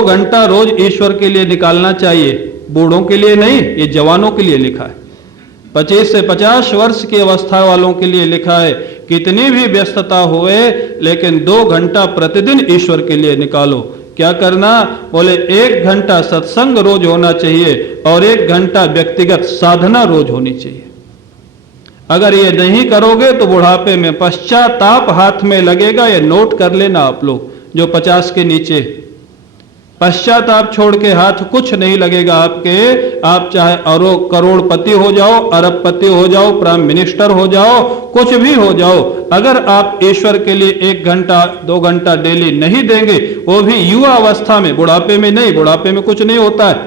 2 घंटा रोज ईश्वर के लिए निकालना चाहिए। बूढ़ों के लिए नहीं, ये जवानों के लिए लिखा है। 25 से 50 वर्ष की अवस्था वालों के लिए लिखा है। कितनी भी व्यस्तता होए, लेकिन 2 घंटा प्रतिदिन ईश्वर के लिए निकालो। क्या करना? बोले 1 घंटा सत्संग रोज होना चाहिए और 1 घंटा व्यक्तिगत साधना रोज होनी चाहिए। अगर ये नहीं करोगे तो बुढ़ापे में पश्चाताप हाथ में लगेगा। ये नोट कर लेना आप लोग जो 50 के नीचे, पश्चाताप छोड़ के हाथ कुछ नहीं लगेगा आपके। आप चाहे करोड़पति हो जाओ, अरबपति हो जाओ, प्राइम मिनिस्टर हो जाओ, कुछ भी हो जाओ, अगर आप ईश्वर के लिए 1 घंटा 2 घंटा डेली नहीं देंगे, वो भी युवा अवस्था में, बुढ़ापे में नहीं। बुढ़ापे में कुछ नहीं होता है,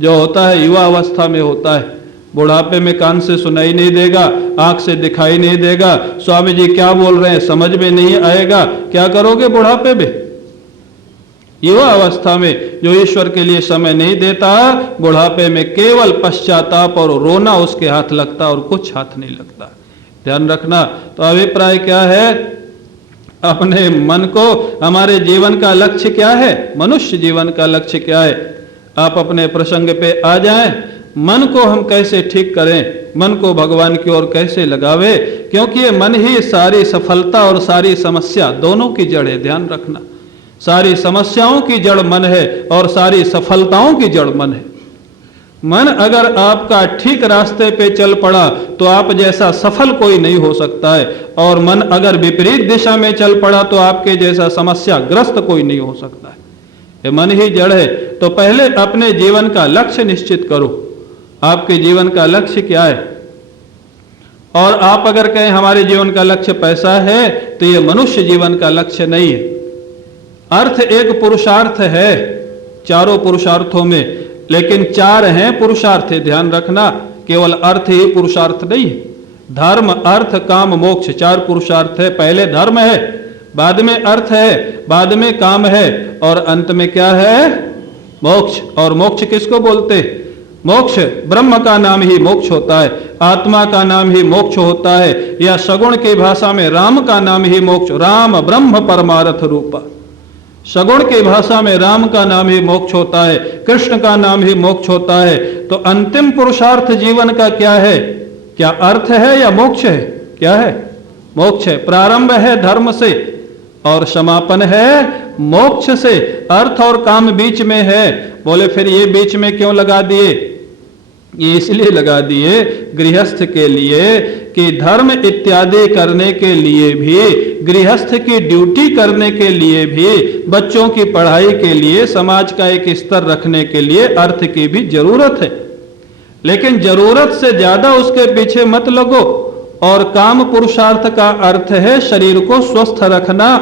जो होता है युवा अवस्था में होता है। बुढ़ापे में कान से सुनाई नहीं देगा, आंख से दिखाई नहीं देगा, स्वामी जी क्या बोल रहे हैं समझ में नहीं आएगा। क्या करोगे बुढ़ापे में? युवा अवस्था में जो ईश्वर के लिए समय नहीं देता, बुढ़ापे में केवल पश्चाताप और रोना उसके हाथ लगता और कुछ हाथ नहीं लगता। ध्यान रखना। तो अभिप्राय क्या है? अपने मन को, हमारे जीवन का लक्ष्य क्या है? मनुष्य जीवन का लक्ष्य क्या है? आप अपने प्रसंग पे आ जाएं। मन को हम कैसे ठीक करें, मन को भगवान की ओर कैसे लगावे, क्योंकि ये मन ही सारी सफलता और सारी समस्या दोनों की जड़ है। ध्यान रखना, सारी समस्याओं की जड़ मन है और सारी सफलताओं की जड़ मन है। मन अगर आपका ठीक रास्ते पे चल पड़ा तो आप जैसा सफल कोई नहीं हो सकता है, और मन अगर विपरीत दिशा में चल पड़ा तो आपके जैसा समस्याग्रस्त कोई नहीं हो सकता है। ये मन ही जड़ है। तो पहले अपने जीवन का लक्ष्य निश्चित करो। आपके जीवन का लक्ष्य क्या है? और आप अगर कहें हमारे जीवन का लक्ष्य पैसा है, तो ये मनुष्य जीवन का लक्ष्य नहीं है। अर्थ एक पुरुषार्थ है चारों पुरुषार्थों में, लेकिन 4 हैं पुरुषार्थ। ध्यान रखना, केवल अर्थ ही पुरुषार्थ नहीं है। धर्म, अर्थ, काम, मोक्ष 4 पुरुषार्थ है। पहले धर्म है, बाद में अर्थ है, बाद में काम है, और अंत में क्या है? मोक्ष। और मोक्ष किसको बोलते? मोक्ष ब्रह्म का नाम ही मोक्ष होता है, आत्मा का नाम ही मोक्ष होता है, या सगुण की भाषा में राम का नाम ही मोक्ष। राम ब्रह्म परमार्थ रूपा। सगुण की भाषा में राम का नाम ही मोक्ष होता है, कृष्ण का नाम ही मोक्ष होता है। तो अंतिम पुरुषार्थ जीवन का क्या है? क्या अर्थ है या मोक्ष है? क्या है? मोक्ष है। प्रारंभ है धर्म से और समापन है मोक्ष से। अर्थ और काम बीच में है। बोले फिर ये बीच में क्यों लगा दिए? ये इसलिए लगा दिए गृहस्थ के लिए कि धर्म इत्यादि करने के लिए भी, गृहस्थ की ड्यूटी करने के लिए भी, बच्चों की पढ़ाई के लिए, समाज का एक स्तर रखने के लिए अर्थ की भी जरूरत है। लेकिन जरूरत से ज्यादा उसके पीछे मत लगो। और काम पुरुषार्थ का अर्थ है शरीर को स्वस्थ रखना।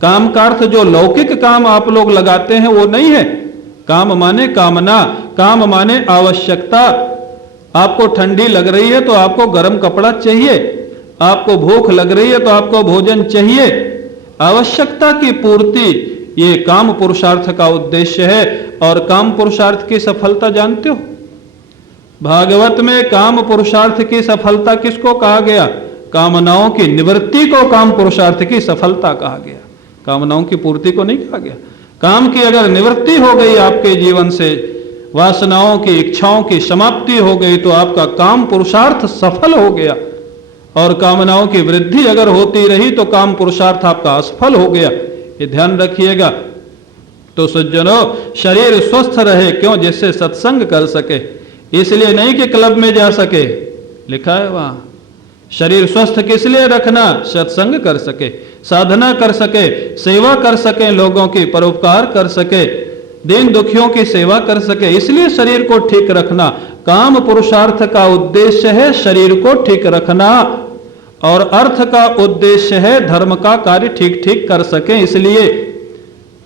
काम का अर्थ जो लौकिक काम आप लोग लगाते हैं वो नहीं है। काम माने कामना, काम माने आवश्यकता। आपको ठंडी लग रही है तो आपको गर्म कपड़ा चाहिए, आपको भूख लग रही है तो आपको भोजन चाहिए। आवश्यकता की पूर्ति ये काम पुरुषार्थ का उद्देश्य है। और काम पुरुषार्थ की सफलता जानते हो? भागवत में काम पुरुषार्थ की सफलता किसको कहा गया? कामनाओं की निवृत्ति को काम पुरुषार्थ की सफलता कहा गया, कामनाओं की पूर्ति को नहीं कहा गया। काम की अगर निवृत्ति हो गई आपके जीवन से, वासनाओं की, इच्छाओं की समाप्ति हो गई, तो आपका काम पुरुषार्थ सफल हो गया। और कामनाओं की वृद्धि अगर होती रही तो काम पुरुषार्थ आपका असफल हो गया। ये ध्यान रखिएगा। तो सज्जनों, शरीर स्वस्थ रहे, क्यों? जिससे सत्संग कर सके। इसलिए नहीं कि क्लब में जा सके, लिखा है वहां। शरीर स्वस्थ किस लिए रखना? सत्संग कर सके, साधना कर सके, सेवा कर सके, लोगों की परोपकार कर सके, दीन दुखियों की सेवा कर सके। इसलिए शरीर को ठीक रखना काम पुरुषार्थ का उद्देश्य है। शरीर को ठीक रखना और अर्थ का उद्देश्य है धर्म का कार्य ठीक ठीक कर सके। इसलिए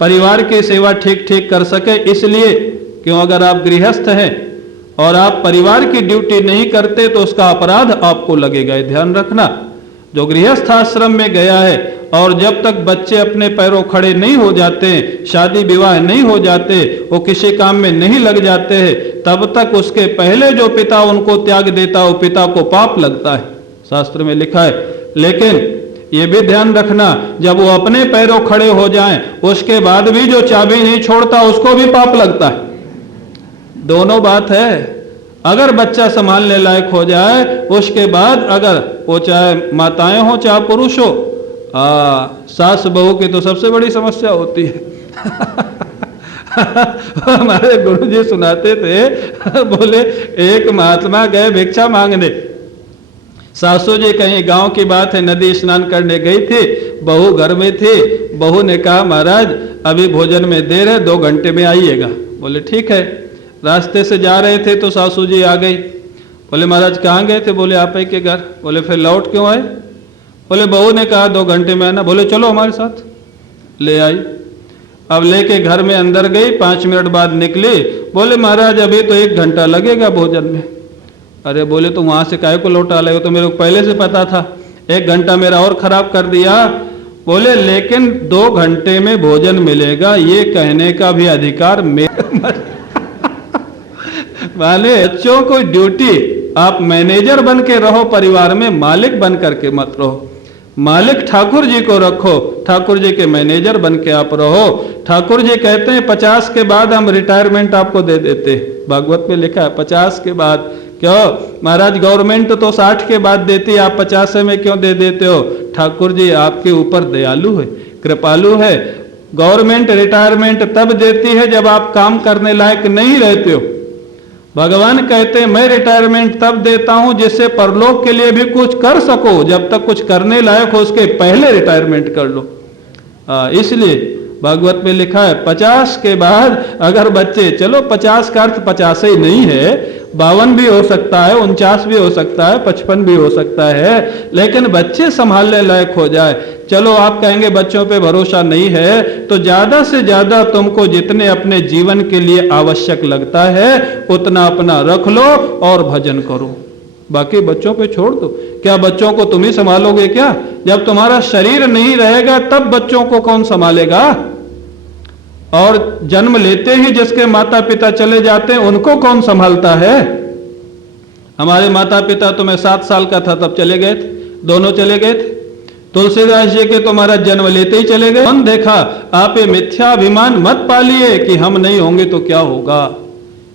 परिवार की सेवा ठीक ठीक कर सके। इसलिए क्यों? अगर आप गृहस्थ हैं और आप परिवार की ड्यूटी नहीं करते तो उसका अपराध आपको लगेगा। ध्यान रखना। जो गृहस्थ आश्रम में गया है और जब तक बच्चे अपने पैरों खड़े नहीं हो जाते, शादी विवाह नहीं हो जाते, वो किसी काम में नहीं लग जाते हैं, तब तक उसके पहले जो पिता उनको त्याग देता है वो पिता को पाप लगता है, शास्त्र में लिखा है। लेकिन ये भी ध्यान रखना, जब वो अपने पैरों खड़े हो जाएं, उसके बाद भी जो चाबी नहीं छोड़ता उसको भी पाप लगता है। दोनों बात है। अगर बच्चा संभालने लायक हो जाए, उसके बाद अगर वो चाहे माताएं हो चाहे पुरुष हो, सास बहू की तो सबसे बड़ी समस्या होती है। हमारे गुरुजी सुनाते थे, बोले एक महात्मा गए भिक्षा मांगने। सासू जी कहीं गांव की बात है, नदी स्नान करने गई थी, बहू घर में थी। बहू ने कहा महाराज अभी भोजन में देर है, 2 घंटे में आइएगा। बोले ठीक है। रास्ते से जा रहे थे तो सासू जी आ गई। बोले महाराज कहाँ गए थे? बोले आप ही के घर। बोले फिर लौट क्यों आए? बोले बहू ने कहा 2 घंटे में आना। बोले चलो हमारे साथ। ले आई। अब लेके घर में अंदर गई, 5 मिनट बाद निकली। बोले महाराज अभी तो 1 घंटा लगेगा भोजन में। अरे बोले तो वहां से काहे को लौटा लाए? तो मेरे को पहले से पता था, 1 घंटा मेरा और खराब कर दिया। बोले लेकिन 2 घंटे में भोजन मिलेगा ये कहने का भी अधिकार मेरा। वाले बच्चों को ड्यूटी, आप मैनेजर बन के रहो परिवार में, मालिक बन करके मत रहो। मालिक ठाकुर जी को रखो, ठाकुर जी के मैनेजर बन के आप रहो। ठाकुर जी कहते हैं 50 के बाद हम रिटायरमेंट आपको दे देते। भागवत में लिखा है 50 के बाद। क्यों महाराज? गवर्नमेंट तो 60 के बाद देती है, आप 50 में क्यों दे देते हो? ठाकुर जी आपके ऊपर दयालु है, कृपालु है। गवर्नमेंट रिटायरमेंट तब देती है जब आप काम करने लायक नहीं रहते हो। भगवान कहते हैं मैं रिटायरमेंट तब देता हूं जिससे परलोक के लिए भी कुछ कर सको। जब तक कुछ करने लायक हो उसके पहले रिटायरमेंट कर लो। इसलिए भागवत में लिखा है 50 के बाद अगर बच्चे, चलो 50 का अर्थ 50 ही नहीं है, 52 भी हो सकता है, 49 भी हो सकता है, 55 भी हो सकता है, लेकिन बच्चे संभालने लायक हो जाए। चलो आप कहेंगे बच्चों पे भरोसा नहीं है, तो ज्यादा से ज्यादा तुमको जितने अपने जीवन के लिए आवश्यक लगता है उतना अपना रख लो और भजन करो, बाकी बच्चों पे छोड़ दो। क्या बच्चों को तुम ही संभालोगे क्या? जब तुम्हारा शरीर नहीं रहेगा तब बच्चों को कौन संभालेगा? और जन्म लेते ही जिसके माता पिता चले जाते हैं उनको कौन संभालता है? हमारे माता पिता तो मैं 7 साल का था तब चले गए थे, दोनों चले गए थे। तुलसीदास जी के तो महाराज जन्म लेते ही चले गए। कौन देखा? आप ये मिथ्याभिमान मत पालिए कि हम नहीं होंगे तो क्या होगा।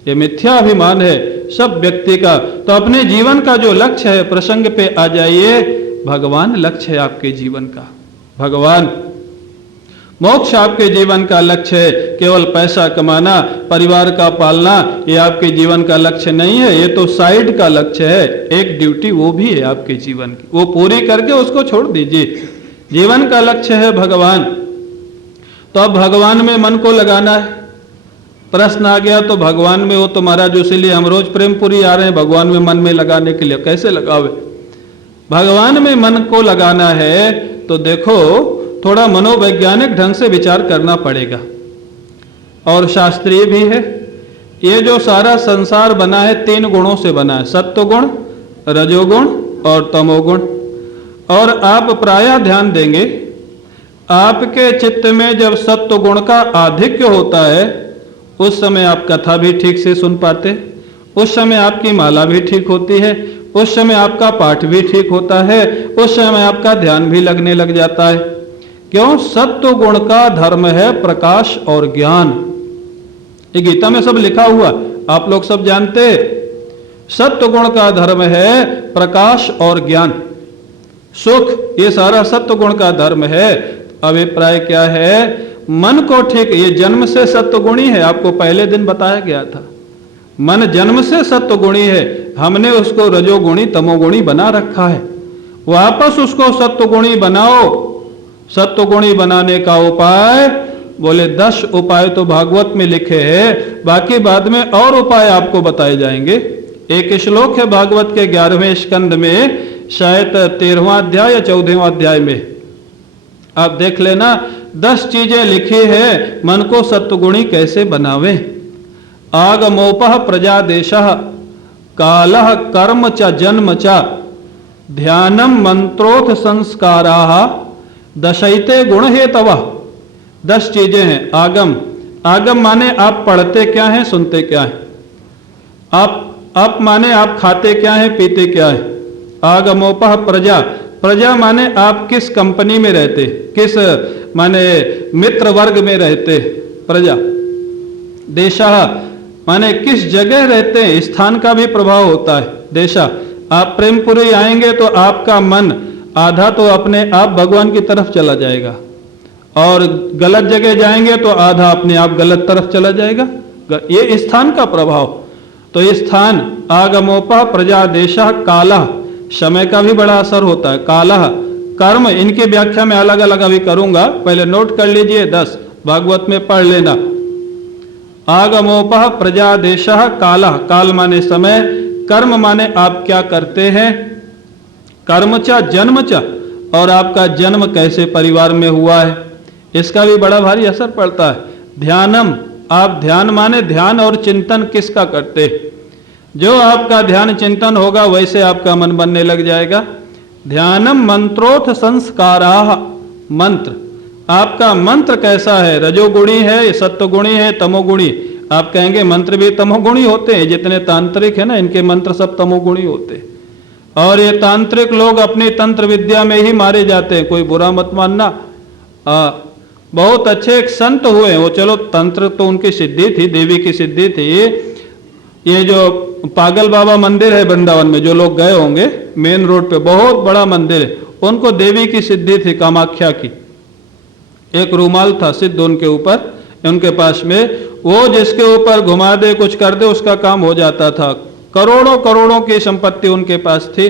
ये मिथ्याभिमान है सब व्यक्ति का। तो अपने जीवन का जो लक्ष्य है, प्रसंग पे आ जाइए। भगवान लक्ष्य है आपके जीवन का, भगवान। मोक्ष आपके जीवन का लक्ष्य है। केवल पैसा कमाना, परिवार का पालना ये आपके जीवन का लक्ष्य नहीं है, ये तो साइड का लक्ष्य है। एक ड्यूटी वो भी है आपके जीवन की, वो पूरी करके उसको छोड़ दीजिए। जीवन का लक्ष्य है भगवान। तो अब भगवान में मन को लगाना है। प्रश्न आ गया तो भगवान में, वो तो महाराज इसीलिए हम रोज प्रेमपुरी आ रहे हैं भगवान में मन में लगाने के लिए। कैसे लगावे? भगवान में मन को लगाना है तो देखो थोड़ा मनोवैज्ञानिक ढंग से विचार करना पड़ेगा और शास्त्रीय भी है। ये जो सारा संसार बना है 3 गुणों से बना है, सत्वगुण, रजोगुण और तमोगुण। और आप प्रायः ध्यान देंगे आपके चित्त में जब सत्वगुण का आधिक्य होता है उस समय आप कथा भी ठीक से सुन पाते, उस समय आपकी माला भी ठीक होती है, उस समय आपका पाठ भी ठीक होता है, उस समय आपका ध्यान भी लगने लग जाता है। क्यों? सत्व गुण का धर्म है प्रकाश और ज्ञान। ये गीता में सब लिखा हुआ, आप लोग सब जानते। सत्व गुण का धर्म है प्रकाश और ज्ञान, सुख, ये सारा सत्व गुण का धर्म है। अभिप्राय क्या है? मन को ठीक, ये जन्म से सत्वगुणी है, आपको पहले दिन बताया गया था। मन जन्म से सत्वगुणी है, हमने उसको रजोगुणी तमोगुणी बना रखा है। वापस उसको सत्वगुणी बनाओ। सत्वगुणी बनाने का उपाय, बोले 10 उपाय तो भागवत में लिखे हैं, बाकी बाद में और उपाय आपको बताए जाएंगे। एक श्लोक है भागवत के 11वें स्कंद में, शायद 13वां अध्याय या 14वां अध्याय में, आप देख लेना। 10 चीजें लिखी है मन को सत्वगुणी कैसे बनावे। आगमोपः प्रजादेशः, कालः कर्म च जन्म च, ध्यानम मंत्रोथ संस्काराः, दशैते गुण हेतवः। 10 चीजें हैं। आगम, आगम माने आप पढ़ते क्या हैं, सुनते क्या हैं। आप माने आप खाते क्या हैं, पीते क्या हैं। आगमोपः प्रजा, प्रजा माने आप किस कंपनी में रहते, किस माने मित्र वर्ग में रहते। प्रजा, देशा माने किस जगह रहते हैं, स्थान का भी प्रभाव होता है। देशा, आप प्रेमपुरी आएंगे तो आपका मन आधा तो अपने आप भगवान की तरफ चला जाएगा, और गलत जगह जाएंगे तो आधा अपने आप गलत तरफ चला जाएगा। ये स्थान का प्रभाव। तो ये स्थान आगमोपा प्रजा देशा काला, समय का भी बड़ा असर होता है। काला कर्म, इनकी व्याख्या में अलग अलग अभी करूंगा, पहले नोट कर लीजिए, 10 भागवत में पढ़ लेना। आगमोपा प्रजा देशा काला, काल माने समय, कर्म माने आप क्या करते हैं, कर्म च जन्म च, और आपका जन्म कैसे परिवार में हुआ है, इसका भी बड़ा भारी असर पड़ता है। ध्यानम, आप ध्यान माने ध्यान और चिंतन किसका करते, जो आपका ध्यान चिंतन होगा वैसे आपका मन बनने लग जाएगा। ध्यानम मंत्रोथ संस्काराः, मंत्र, आपका मंत्र कैसा है, रजोगुणी है, सत्वगुणी है, तमोगुणी। आप कहेंगे मंत्र भी तमोगुणी होते हैं, जितने तांत्रिक है ना इनके मंत्र सब तमोगुणी होते हैं। और ये तांत्रिक लोग अपनी तंत्र विद्या में ही मारे जाते हैं, कोई बुरा मत मानना। बहुत अच्छे एक संत हुए, वो चलो तंत्र तो उनकी सिद्धि थी, देवी की सिद्धि थी। ये जो पागल बाबा मंदिर है वृंदावन में, जो लोग गए होंगे, मेन रोड पे बहुत बड़ा मंदिर है, उनको देवी की सिद्धि थी, कामाख्या की। एक रूमाल था सिद्ध उनके ऊपर, उनके पास में, वो जिसके ऊपर घुमा दे कुछ कर दे उसका काम हो जाता था। करोड़ों करोड़ों की संपत्ति उनके पास थी।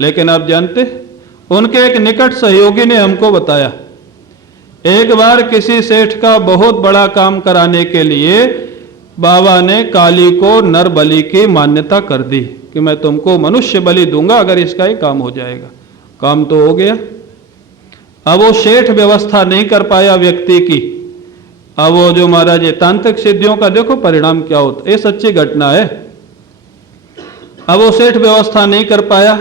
लेकिन आप जानते, उनके एक निकट सहयोगी ने हमको बताया, एक बार किसी सेठ का बहुत बड़ा काम कराने के लिए बाबा ने काली को नर बलि की मान्यता कर दी कि मैं तुमको मनुष्य बलि दूंगा अगर इसका ही काम हो जाएगा। काम तो हो गया। अब वो सेठ व्यवस्था नहीं कर पाया व्यक्ति की। अब वो जो महाराज ये तांत्रिक सिद्धियों का देखो परिणाम क्या होता, ये सच्ची घटना है। अब वो सेठ व्यवस्था नहीं कर पाया।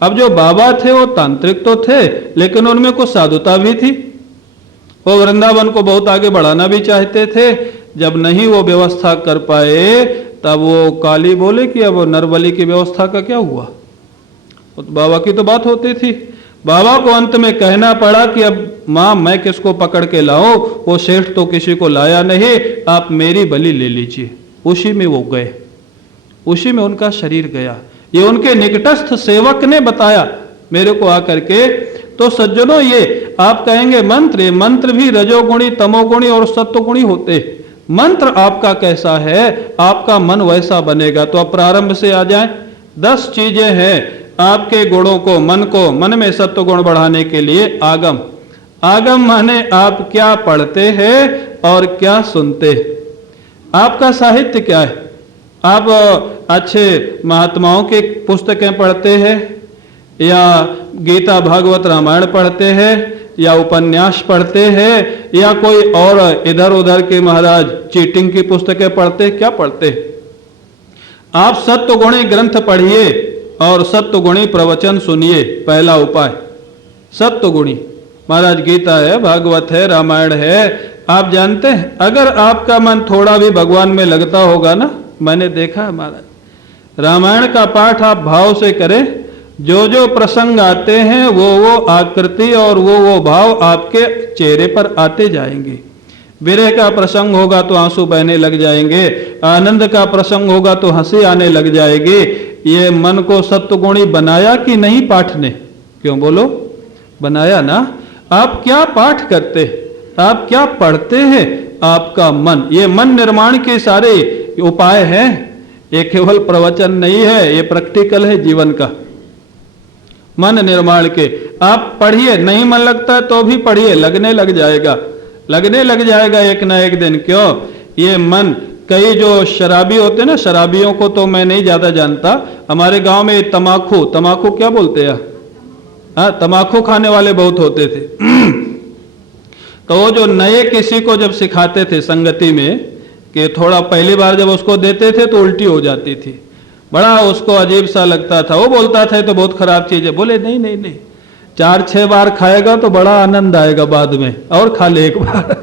अब जो बाबा थे वो तांत्रिक तो थे, लेकिन उनमें कुछ साधुता भी थी। वो वृंदावन को बहुत आगे बढ़ाना भी चाहते थे। जब नहीं वो व्यवस्था कर पाए, तब वो काली बोले कि अब नरबली की व्यवस्था का क्या हुआ। तो बाबा की तो बात होती थी। बाबा को अंत में कहना पड़ा कि अब मां मैं किसको पकड़ के लाऊं, वो सेठ तो किसी को लाया नहीं, आप मेरी बलि ले लीजिए। उसी में वो गए, उसी में उनका शरीर गया। ये उनके निकटस्थ सेवक ने बताया मेरे को आकर के। तो सज्जनों, ये आप कहेंगे मंत्र, ये मंत्र भी रजोगुणी, तमोगुणी और सत्वगुणी होते। मंत्र आपका कैसा है, आपका मन वैसा बनेगा। तो अब प्रारंभ से आ जाए। 10 चीजें हैं आपके गुणों को, मन में सत्व गुण बढ़ाने के लिए। आगम, आगम माने आप क्या पढ़ते हैं और क्या सुनते। आपका साहित्य क्या है, आप अच्छे महात्माओं की पुस्तकें पढ़ते हैं, या गीता भागवत रामायण पढ़ते हैं, या उपन्यास पढ़ते हैं, या कोई और इधर उधर के महाराज चीटिंग की पुस्तकें पढ़ते, क्या पढ़ते। आप सत्वगुणी ग्रंथ पढ़िए और सत्वगुणी प्रवचन सुनिए। पहला उपाय सत्वगुणी, महाराज गीता है, भागवत है, रामायण है। आप जानते हैं अगर आपका मन थोड़ा भी भगवान में लगता होगा ना, मैंने देखा है महाराज, रामायण का पाठ आप भाव से करें, जो जो प्रसंग आते हैं वो आकृति और वो भाव आपके चेहरे पर आते जाएंगे। विरह का प्रसंग होगा तो आंसू बहने लग जाएंगे, आनंद का प्रसंग होगा तो हंसी आने लग जाएगी। ये मन को सत्वगुणी बनाया कि नहीं पाठ ने? क्यों बोलो, बनाया ना। आप क्या पाठ करते, आप क्या पढ़ते हैं, आपका मन, ये मन निर्माण के सारे उपाय हैं। ये केवल प्रवचन नहीं है, ये प्रैक्टिकल है जीवन का। मन निर्माण के आप पढ़िए, नहीं मन लगता तो भी पढ़िए, लगने लग जाएगा, लगने लग जाएगा एक ना एक दिन। क्यों? ये मन, कई जो शराबी होते ना, शराबियों को तो मैं नहीं ज्यादा जानता, हमारे गांव में तमाकू क्या बोलते हैं, हाँ, तमाकू खाने वाले बहुत होते थे। तो वो जो नए किसी को जब सिखाते थे संगति में, कि थोड़ा पहली बार जब उसको देते थे तो उल्टी हो जाती थी, बड़ा उसको अजीब सा लगता था। वो बोलता था तो बहुत खराब चीज है। बोले नहीं नहीं नहीं, 4-6 बार खाएगा तो बड़ा आनंद आएगा बाद में, और खा ले एक बार।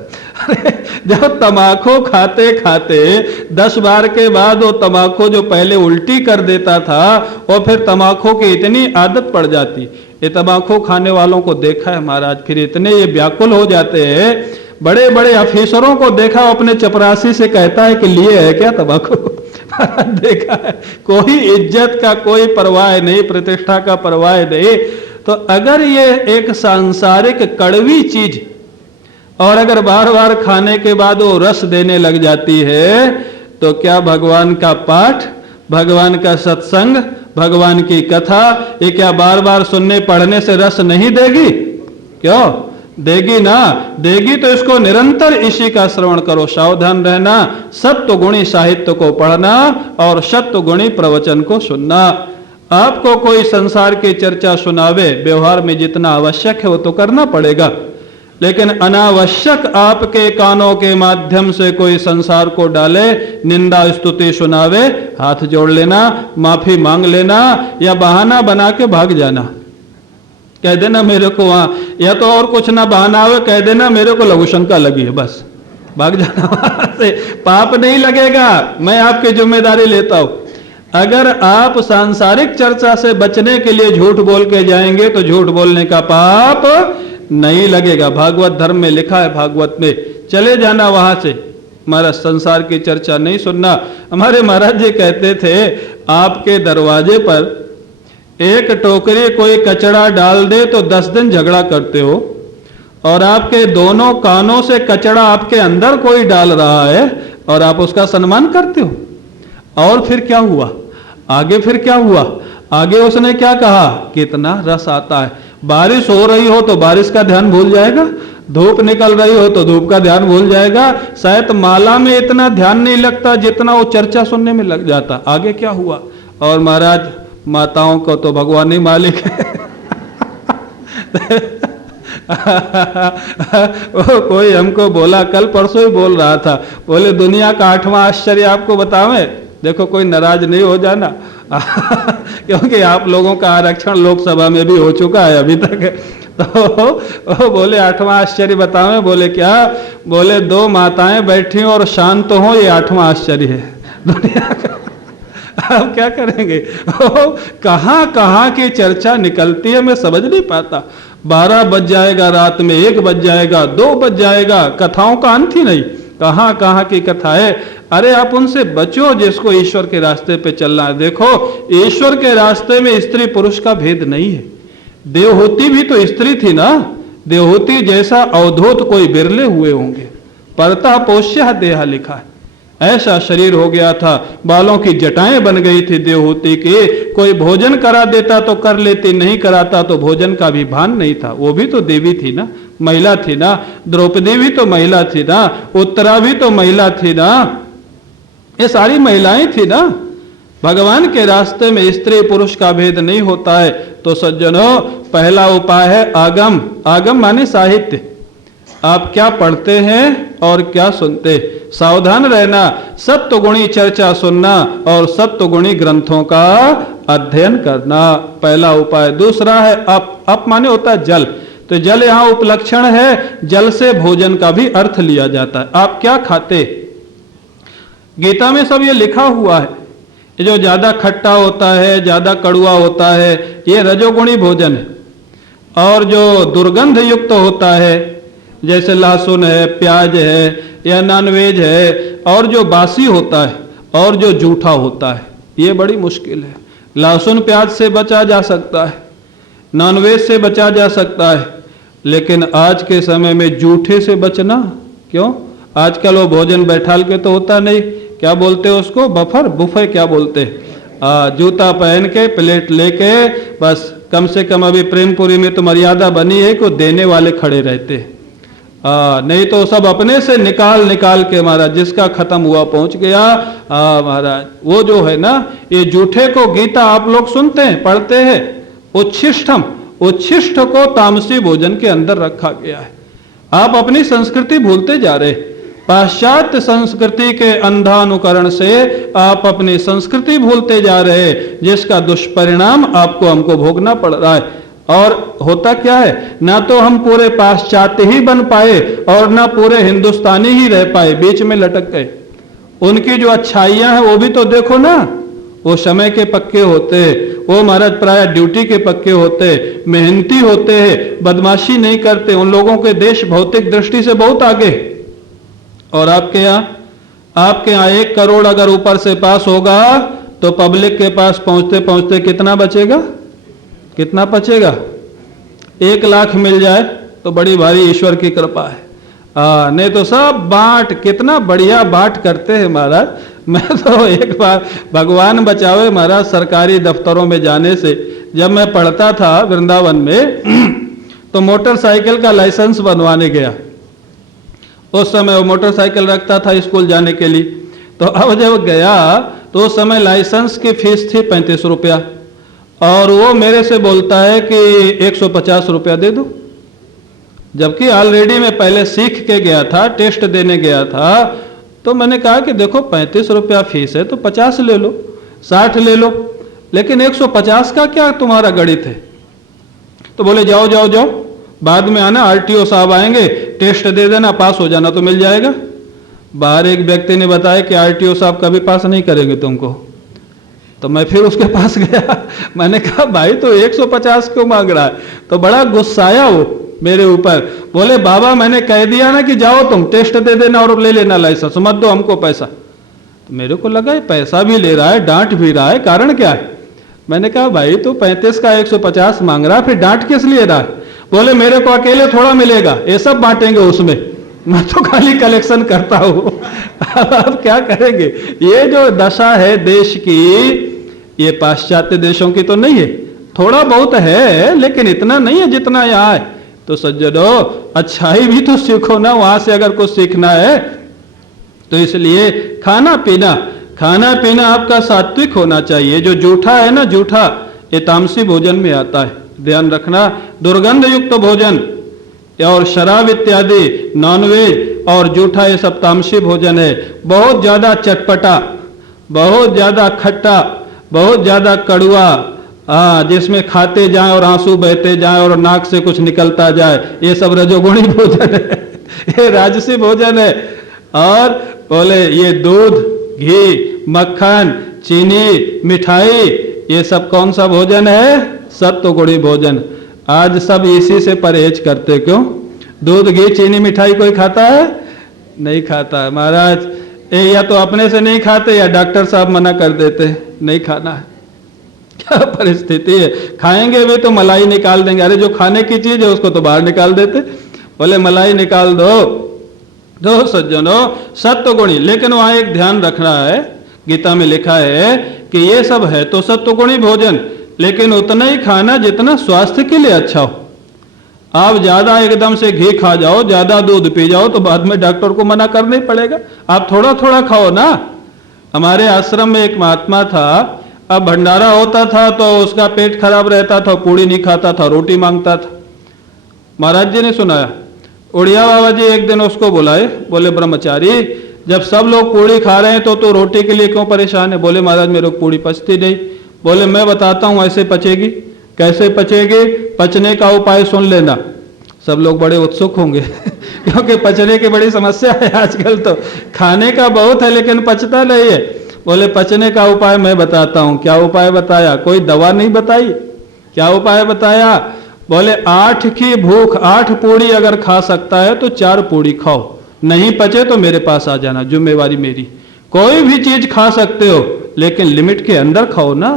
जब तमाकू खाते खाते 10 बार के बाद वो तमाकू जो पहले उल्टी कर देता था, और फिर तमाकू की इतनी आदत पड़ जाती, ये तंबाकू खाने वालों को देखा है महाराज, फिर इतने ये व्याकुल हो जाते हैं। बड़े बड़े अफीसरों को देखा, अपने चपरासी से कहता है कि लिए है क्या तंबाकू? देखा है, कोई इज्जत का कोई परवाह नहीं, प्रतिष्ठा का परवाह नहीं। तो अगर ये एक सांसारिक कड़वी चीज और अगर बार बार खाने के बाद वो रस देने लग जाती है, तो क्या भगवान का पाठ, भगवान का सत्संग, भगवान की कथा, ये क्या बार बार सुनने पढ़ने से रस नहीं देगी? क्यों देगी ना, देगी तो इसको निरंतर इसी का श्रवण करो। सावधान रहना, सत्व गुणी साहित्य को पढ़ना और सत्व गुणी प्रवचन को सुनना। आपको कोई संसार की चर्चा सुनावे, व्यवहार में जितना आवश्यक है वो तो करना पड़ेगा, लेकिन अनावश्यक आपके कानों के माध्यम से कोई संसार को डाले, निंदा स्तुति सुनावे, हाथ जोड़ लेना, माफी मांग लेना या बहाना बना के भाग जाना। कह देना मेरे को वहां, या तो और कुछ ना बहाना हो, कह देना मेरे को लघु शंका लगी है, बस भाग जाना वहां से। पाप नहीं लगेगा, मैं आपकी जिम्मेदारी लेता हूं। अगर आप सांसारिक चर्चा से बचने के लिए झूठ बोल के जाएंगे तो झूठ बोलने का पाप नहीं लगेगा। भागवत धर्म में लिखा है, भागवत में, चले जाना वहां से, हमारा संसार की चर्चा नहीं सुनना। हमारे महाराज जी कहते थे, आपके दरवाजे पर एक टोकरी कोई कचरा डाल दे तो 10 दिन झगड़ा करते हो, और आपके दोनों कानों से कचरा आपके अंदर कोई डाल रहा है और आप उसका सम्मान करते हो। और फिर क्या हुआ आगे? फिर क्या हुआ आगे? उसने क्या कहा, कितना रस आता है। बारिश हो रही हो तो बारिश का ध्यान भूल जाएगा, धूप निकल रही हो तो धूप का ध्यान भूल जाएगा। शायद माला में इतना ध्यान नहीं लगता जितना वो चर्चा सुनने में लग जाता। आगे क्या हुआ? और महाराज माताओं को तो भगवान ही मालिक है। वो कोई हमको बोला, कल परसों ही बोल रहा था, बोले दुनिया का 8वां आश्चर्य आपको बतावें। देखो कोई नाराज नहीं हो जाना क्योंकि आप लोगों का आरक्षण लोकसभा में भी हो चुका है अभी तक। तो बोले 8वां आश्चर्य बतावें। बोले क्या? बोले 2 माताएं बैठी हो और शांत हो, ये 8वां आश्चर्य है दुनिया का। अब क्या करेंगे? कहां कहां की चर्चा निकलती है, मैं समझ नहीं पाता। 12 बज जाएगा रात में, 1 बज जाएगा, 2 बज जाएगा, कथाओं का अंत ही नहीं। कहां कहां की कथा है। अरे आप उनसे बचो जिसको ईश्वर के रास्ते पे चलना है। देखो ईश्वर के रास्ते में स्त्री पुरुष का भेद नहीं है। देवहूति भी तो स्त्री थी ना, देवहूति जैसा अवधूत कोई बिरले हुए होंगे। परतः पोष्य देहा लिखा है, ऐसा शरीर हो गया था, बालों की जटाएं बन गई थी देवहूति की। कोई भोजन करा देता तो कर लेती, नहीं कराता तो भोजन का भी भान नहीं था। वो भी तो देवी थी ना, महिला थी ना। द्रौपदी भी तो महिला थी ना, उत्तरा भी तो महिला थी ना, ये सारी महिलाएं थी ना। भगवान के रास्ते में स्त्री पुरुष का भेद नहीं होता है। तो सज्जनों, पहला उपाय है आगम। आगम माने साहित्य। आप क्या पढ़ते हैं और क्या सुनते, सावधान रहना। सत्वगुणी चर्चा सुनना और सत्वगुणी ग्रंथों का अध्ययन करना, पहला उपाय। दूसरा है अप माने होता है जल। तो जल यहां उपलक्षण है, जल से भोजन का भी अर्थ लिया जाता है। आप क्या खाते, गीता में सब ये लिखा हुआ है। ये जो ज्यादा खट्टा होता है, ज्यादा कड़वा होता है, ये रजोगुणी भोजन है। और जो दुर्गंध युक्त होता है, जैसे लहसुन है, प्याज है या नॉनवेज है, और जो बासी होता है और जो जूठा होता है, ये बड़ी मुश्किल है। लहसुन प्याज से बचा जा सकता है, नॉनवेज से बचा जा सकता है, लेकिन आज के समय में जूठे से बचना क्यों? आजकल वो भोजन बैठाल के तो होता नहीं, क्या बोलते हैं उसको, बफर बुफे क्या बोलते हैं। जूता पहन के प्लेट लेके, बस कम से कम अभी प्रेमपुरी में तो मर्यादा बनी है कि देने वाले खड़े रहते हैं। नहीं तो सब अपने से निकाल निकाल के महाराज जिसका खत्म हुआ पहुंच गया। महाराज वो जो है ना, ये जूठे को गीता आप लोग सुनते हैं, पढ़ते हैं, उच्छिष्टम, उच्छिष्ट को तामसी भोजन के अंदर रखा गया है। आप अपनी संस्कृति भूलते जा रहे, पाश्चात्य संस्कृति के अंधानुकरण से आप अपनी संस्कृति भूलते जा रहे, जिसका दुष्परिणाम आपको हमको भोगना पड़ रहा है। और होता क्या है, ना तो हम पूरे पाश्चात्य ही बन पाए और ना पूरे हिंदुस्तानी ही रह पाए, बीच में लटक गए। उनकी जो अच्छाइयां हैं वो भी तो देखो ना, वो समय के पक्के होते हैं, वो महाराज प्राय ड्यूटी के पक्के होते हैं, मेहनती होते हैं, बदमाशी नहीं करते। उन लोगों के देश भौतिक दृष्टि से बहुत आगे। और आपके यहाँ 1 करोड़ अगर ऊपर से पास होगा तो पब्लिक के पास पहुंचते पहुंचते कितना बचेगा? कितना बचेगा? 1 लाख मिल जाए तो बड़ी भारी ईश्वर की कृपा है। नहीं तो सब बांट, कितना बढ़िया बांट करते हैं महाराज। मैं तो एक बार, भगवान बचावे महाराज, सरकारी दफ्तरों में जाने से, जब मैं पढ़ता था वृंदावन में तो मोटरसाइकिल का लाइसेंस बनवाने गया। उस समय वो मोटरसाइकिल रखता था स्कूल जाने के लिए। तो अब जब गया तो उस समय लाइसेंस की फीस थी 35 रुपया, और वो मेरे से बोलता है कि 150 रुपया दे दो। जबकि ऑलरेडी मैं पहले सीख के गया था, टेस्ट देने गया था। तो मैंने कहा कि देखो 35 रुपया फीस है तो 50 ले लो, 60 ले लो, लेकिन 150 का क्या तुम्हारा गणित है? तो बोले जाओ जाओ जाओ, बाद में आना, आरटीओ साहब आएंगे, टेस्ट दे देना, पास हो जाना तो मिल जाएगा। बाहर एक व्यक्ति ने बताया कि आरटीओ साहब कभी पास नहीं करेंगे तुमको। तो मैं फिर उसके पास गया, मैंने कहा भाई तो 150 क्यों मांग रहा है? तो बड़ा गुस्साया वो मेरे ऊपर। बोले बाबा मैंने कह दिया ना कि जाओ तुम टेस्ट दे देना और ले लेना लाइसेंस, मत दो हमको पैसा। तो मेरे को लगा पैसा भी ले रहा है, डांट भी रहा है, कारण क्या है? मैंने कहा भाई तो 35 का 150 मांग रहा है, फिर डांट किस लिए रहा है? बोले मेरे को अकेले थोड़ा मिलेगा, ये सब बांटेंगे उसमें, मैं तो खाली कलेक्शन करता हूं। अब क्या करेंगे? ये जो दशा है देश की, ये पाश्चात्य देशों की तो नहीं है, थोड़ा बहुत है लेकिन इतना नहीं है जितना यहाँ है। तो सज्जनों, अच्छाई भी तो सीखो ना वहां से, अगर कुछ सीखना है तो। इसलिए खाना पीना आपका सात्विक होना चाहिए। जो जूठा है ना, जूठा, ये तामसी भोजन में आता है, ध्यान रखना। दुर्गंध युक्त भोजन और शराब इत्यादि, नॉनवेज और जूठा, ये सब तामसी भोजन है। बहुत ज्यादा चटपटा, बहुत ज्यादा खट्टा, बहुत ज्यादा कड़वा, जिसमें खाते जाएं और आंसू बहते जाएं और नाक से कुछ निकलता जाए, ये सब रजोगुणी भोजन है, ये राजसी भोजन है। और बोले ये दूध, घी, मक्खन, चीनी, मिठाई, ये सब कौन सा भोजन है? सत्वगुणी भोजन। आज सब इसी से परहेज करते। क्यों? दूध, घी, चीनी, मिठाई कोई खाता है? नहीं खाता है महाराज। या तो अपने से नहीं खाते या डॉक्टर साहब मना कर देते, नहीं खाना है। क्या परिस्थिति है? खाएंगे भी तो मलाई निकाल देंगे। अरे जो खाने की चीज है उसको तो बाहर निकाल देते, बोले मलाई निकाल दो। दो सज्जनों, सत्वगुणी, लेकिन वहां एक ध्यान रखना है, गीता में लिखा है कि ये सब है तो सत्वगुणी भोजन, लेकिन उतना ही खाना जितना स्वास्थ्य के लिए अच्छा हो। आप ज्यादा एकदम से घी खा जाओ, ज्यादा दूध पी जाओ तो बाद में डॉक्टर को मना करना ही पड़ेगा। आप थोड़ा थोड़ा खाओ ना। हमारे आश्रम में एक महात्मा था, अब भंडारा होता था तो उसका पेट खराब रहता था, पूड़ी नहीं खाता था, रोटी मांगता था। महाराज जी ने सुनाया, उड़िया बाबा जी एक दिन उसको बुलाए, बोले ब्रह्मचारी जब सब लोग पूड़ी खा रहे हैं तो रोटी के लिए क्यों परेशान है? बोले महाराज मेरे को पूड़ी पचती नहीं। बोले मैं बताता हूं ऐसे पचेगी। कैसे पचेगी? पचने का उपाय सुन लेना। सब लोग बड़े उत्सुक होंगे क्योंकि पचने की बड़ी समस्या है आजकल। तो खाने का बहुत है लेकिन पचता नहीं है। बोले पचने का उपाय मैं बताता हूं। क्या उपाय बताया? कोई दवा नहीं बताई, क्या उपाय बताया? बोले 8 की भूख, 8 पूड़ी अगर खा सकता है तो 4 पूड़ी खाओ, नहीं पचे तो मेरे पास आ जाना, जिम्मेवारी मेरी। कोई भी चीज खा सकते हो लेकिन लिमिट के अंदर खाओ ना।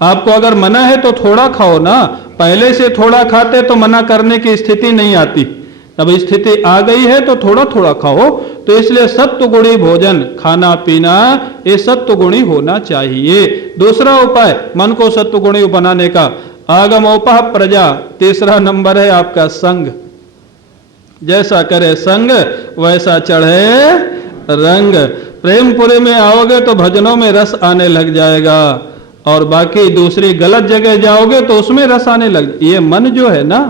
आपको अगर मना है तो थोड़ा खाओ ना। पहले से थोड़ा खाते तो मना करने की स्थिति नहीं आती, अब स्थिति आ गई है तो थोड़ा थोड़ा खाओ। तो इसलिए सत्वगुणी भोजन, खाना पीना ये सत्वगुणी होना चाहिए। दूसरा उपाय मन को सत्वगुणी बनाने का, आगमोपह प्रजा। तीसरा नंबर है आपका संग। जैसा करे संग वैसा चढ़े रंग। प्रेमपुरी में आओगे तो भजनों में रस आने लग जाएगा, और बाकी दूसरी गलत जगह जाओगे तो उसमें रस आने लग। ये मन जो है ना,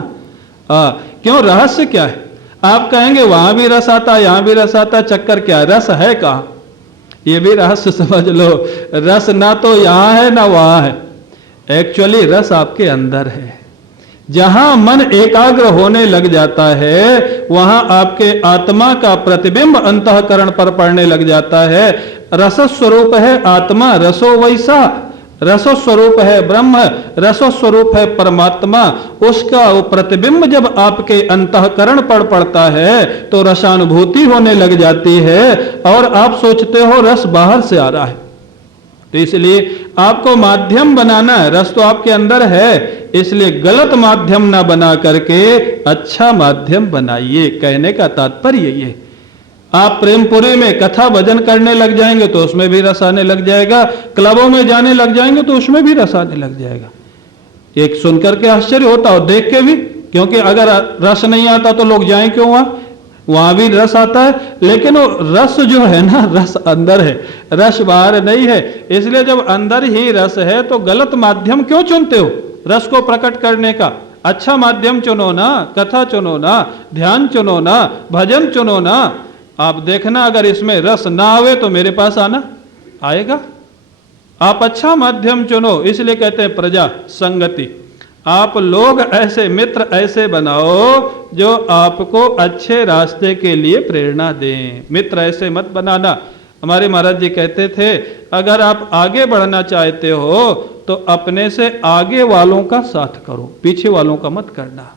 क्यों? रहस्य क्या है? आप कहेंगे वहां भी रस आता, यहां भी रस आता, चक्कर क्या है? रस है कहां? ये भी रहस्य समझ लो। रस ना तो यहां है ना वहां है, एक्चुअली रस आपके अंदर है। जहां मन एकाग्र होने लग जाता है वहां आपके आत्मा का प्रतिबिंब अंतःकरण पर पड़ने लग जाता है। रस स्वरूप है आत्मा, रसो वैसा, रसो स्वरूप है ब्रह्म, रसो स्वरूप है परमात्मा। उसका वो प्रतिबिंब जब आपके अंतःकरण पर पड़ता है तो रसानुभूति होने लग जाती है और आप सोचते हो रस बाहर से आ रहा है। तो इसलिए आपको माध्यम बनाना है, रस तो आपके अंदर है, इसलिए गलत माध्यम ना बना करके अच्छा माध्यम बनाइए। कहने का तात्पर्य ये। आप प्रेमपुरी में कथा भजन करने लग जाएंगे तो उसमें भी रस आने लग जाएगा, क्लबों में जाने लग जाएंगे तो उसमें भी रस आने लग जाएगा। एक सुनकर के आश्चर्य होता और देख के भी, क्योंकि अगर रस नहीं आता तो लोग जाएं क्यों वहां भी रस आता है, लेकिन वो रस जो है ना, रस अंदर है, रस बाहर नहीं है। इसलिए जब अंदर ही रस है तो गलत माध्यम क्यों चुनते हो रस को प्रकट करने का? अच्छा माध्यम चुनो ना, कथा चुनो ना, ध्यान चुनो ना, भजन चुनो ना। आप देखना अगर इसमें रस ना आवे तो मेरे पास आना आएगा। आप अच्छा माध्यम चुनो, इसलिए कहते हैं प्रजा संगति। आप लोग ऐसे मित्र ऐसे बनाओ जो आपको अच्छे रास्ते के लिए प्रेरणा दें। मित्र ऐसे मत बनाना। हमारे महाराज जी कहते थे अगर आप आगे बढ़ना चाहते हो तो अपने से आगे वालों का साथ करो, पीछे वालों का मत करना।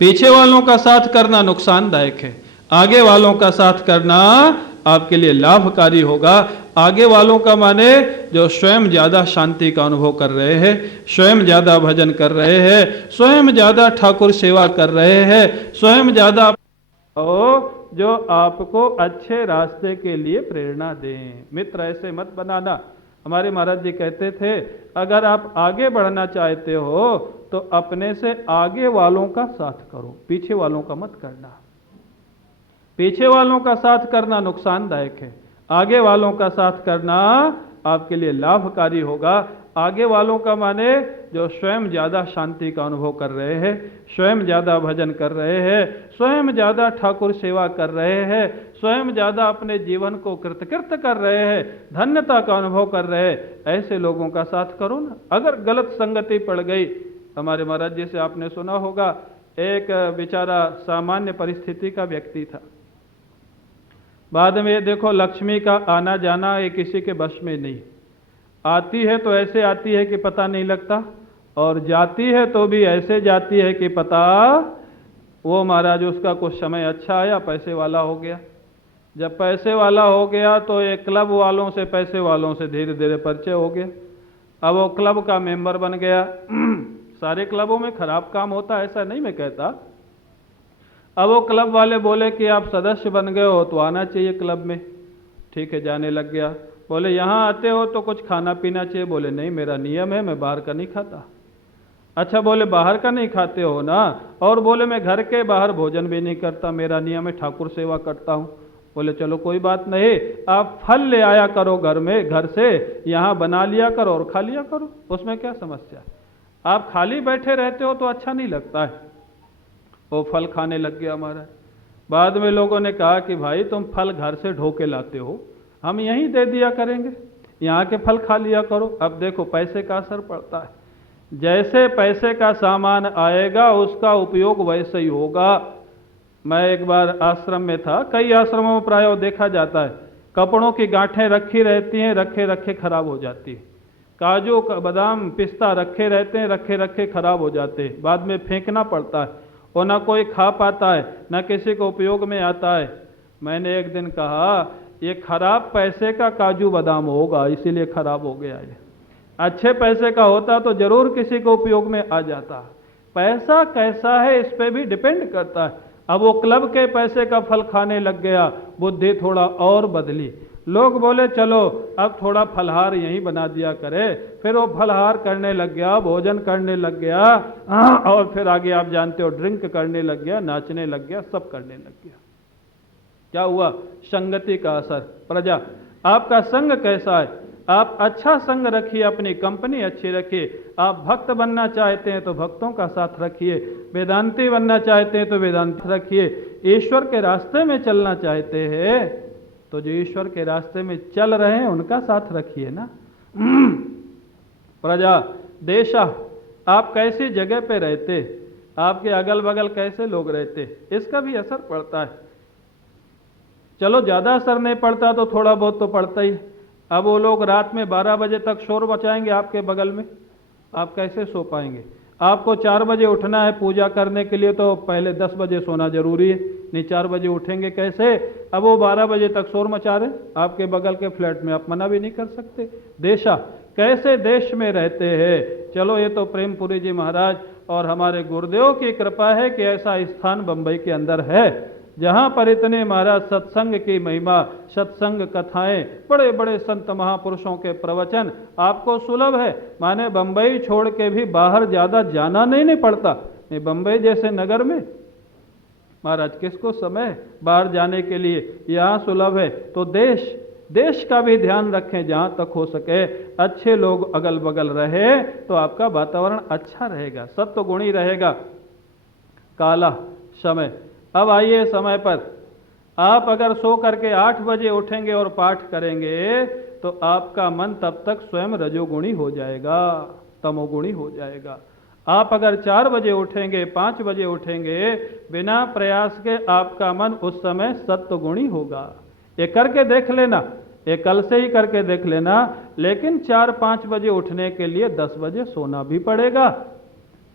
पीछे वालों का साथ करना नुकसानदायक है, आगे वालों का साथ करना आपके लिए लाभकारी होगा। आगे वालों का माने जो स्वयं ज्यादा शांति का अनुभव कर रहे हैं, स्वयं ज्यादा भजन कर रहे हैं, स्वयं ज्यादा ठाकुर सेवा कर रहे हैं, स्वयं ज्यादा जो आपको अच्छे रास्ते के लिए प्रेरणा दें। मित्र ऐसे मत बनाना। हमारे महाराज जी कहते थे अगर आप आगे बढ़ना चाहते हो तो अपने से आगे वालों का साथ करो, पीछे वालों का मत करना। पीछे वालों का साथ करना नुकसानदायक है, आगे वालों का साथ करना आपके लिए लाभकारी होगा। आगे वालों का माने जो स्वयं ज्यादा शांति का अनुभव कर रहे हैं, स्वयं ज्यादा भजन कर रहे हैं, स्वयं ज्यादा ठाकुर सेवा कर रहे हैं, स्वयं ज्यादा अपने जीवन को कृतकृत कर रहे हैं, धन्यता का अनुभव कर रहे हैं, ऐसे लोगों का साथ करो ना। अगर गलत संगति पड़ गई, हमारे महाराज जी से आपने सुना होगा, एक बेचारा सामान्य परिस्थिति का व्यक्ति था। बाद में ये देखो लक्ष्मी का आना जाना ये किसी के बस में नहीं, आती है तो ऐसे आती है कि पता नहीं लगता, और जाती है तो भी ऐसे जाती है कि पता, वो महाराज उसका कुछ समय अच्छा आया, पैसे वाला हो गया। जब पैसे वाला हो गया तो ये क्लब वालों से, पैसे वालों से धीरे धीरे परिचय हो गया। अब वो क्लब का मेंबर बन गया। सारे क्लबों में खराब काम होता है ऐसा नहीं मैं कहता। अब वो क्लब वाले बोले कि आप सदस्य बन गए हो तो आना चाहिए क्लब में। ठीक है, जाने लग गया। बोले यहाँ आते हो तो कुछ खाना पीना चाहिए। बोले नहीं, मेरा नियम है, मैं बाहर का नहीं खाता। अच्छा, बोले बाहर का नहीं खाते हो ना? और बोले मैं घर के बाहर भोजन भी नहीं करता, मेरा नियम है, ठाकुर सेवा करता हूँ। बोले चलो कोई बात नहीं, आप फल ले आया करो घर में, घर से यहाँ बना लिया करो और खा लिया करो, उसमें क्या समस्या। आप खाली बैठे रहते हो तो अच्छा नहीं लगता है। वो फल खाने लग गया हमारा। बाद में लोगों ने कहा कि भाई तुम फल घर से ढो के लाते हो, हम यहीं दे दिया करेंगे, यहाँ के फल खा लिया करो। अब देखो पैसे का असर पड़ता है, जैसे पैसे का सामान आएगा उसका उपयोग वैसे ही होगा। मैं एक बार आश्रम में था, कई आश्रमों में प्राय देखा जाता है कपड़ों की गांठें रखी रहती हैं, रखे रखे खराब हो जाती है। काजू बादाम पिस्ता रखे रहते हैं, रखे रखे खराब हो जाते हैं, बाद में फेंकना पड़ता है, और ना कोई खा पाता है, ना किसी को उपयोग में आता है। मैंने एक दिन कहा ये खराब पैसे का काजू बादाम होगा, इसीलिए खराब हो गया ये। अच्छे पैसे का होता तो जरूर किसी को उपयोग में आ जाता। पैसा कैसा है इस पे भी डिपेंड करता है। अब वो क्लब के पैसे का फल खाने लग गया, बुद्धि थोड़ा और बदली। लोग बोले चलो अब थोड़ा फलहार यहीं बना दिया करे, फिर वो फलहार करने लग गया, भोजन करने लग गया, और फिर आगे आप जानते हो ड्रिंक करने लग गया, नाचने लग गया, सब करने लग गया। क्या हुआ? संगति का असर। प्रजा, आपका संग कैसा है? आप अच्छा संग रखिए, अपनी कंपनी अच्छी रखिए। आप भक्त बनना चाहते हैं तो भक्तों का साथ रखिए, वेदांती बनना चाहते हैं तो वेदांत रखिए, ईश्वर के रास्ते में चलना चाहते हैं तो जो ईश्वर के रास्ते में चल रहे हैं उनका साथ रखिए ना। प्रजा, देशा, आप कैसी जगह पे रहते, आपके अगल बगल कैसे लोग रहते, इसका भी असर पड़ता है। चलो ज़्यादा असर नहीं पड़ता तो थोड़ा बहुत तो पड़ता ही। अब वो लोग रात में 12 बजे तक शोर मचाएंगे आपके बगल में, आप कैसे सो पाएंगे? आपको 4 बजे उठना है पूजा करने के लिए, तो पहले 10 बजे सोना जरूरी है, नहीं 4 बजे उठेंगे कैसे? अब वो 12 बजे तक शोर मचा रहे आपके बगल के फ्लैट में, आप मना भी नहीं कर सकते। देशा कैसे देश में रहते हैं। चलो ये तो प्रेमपुरी जी महाराज और हमारे गुरुदेव की कृपा है कि ऐसा स्थान बंबई के अंदर है जहाँ पर इतने महाराज सत्संग की महिमा, सत्संग कथाएं, बड़े बड़े संत महापुरुषों के प्रवचन आपको सुलभ है। माने बंबई छोड़ के भी बाहर ज़्यादा जाना नहीं पड़ता। नहीं, बंबई जैसे नगर में महाराज किसको समय बाहर जाने के लिए, यहाँ सुलभ है। तो देश का भी ध्यान रखें, जहाँ तक हो सके अच्छे लोग अगल बगल रहे तो आपका वातावरण अच्छा रहेगा, सत्व गुणी रहेगा। काला समय। अब आइए समय पर, आप अगर सो करके 8 बजे उठेंगे और पाठ करेंगे तो आपका मन तब तक स्वयं रजोगुणी हो जाएगा, तमोगुणी हो जाएगा। आप अगर 4 बजे उठेंगे, 5 बजे उठेंगे, बिना प्रयास के आपका मन उस समय सत्वगुणी होगा। ये करके देख लेना, ये कल से ही करके देख लेना। लेकिन 4-5 बजे उठने के लिए 10 बजे सोना भी पड़ेगा।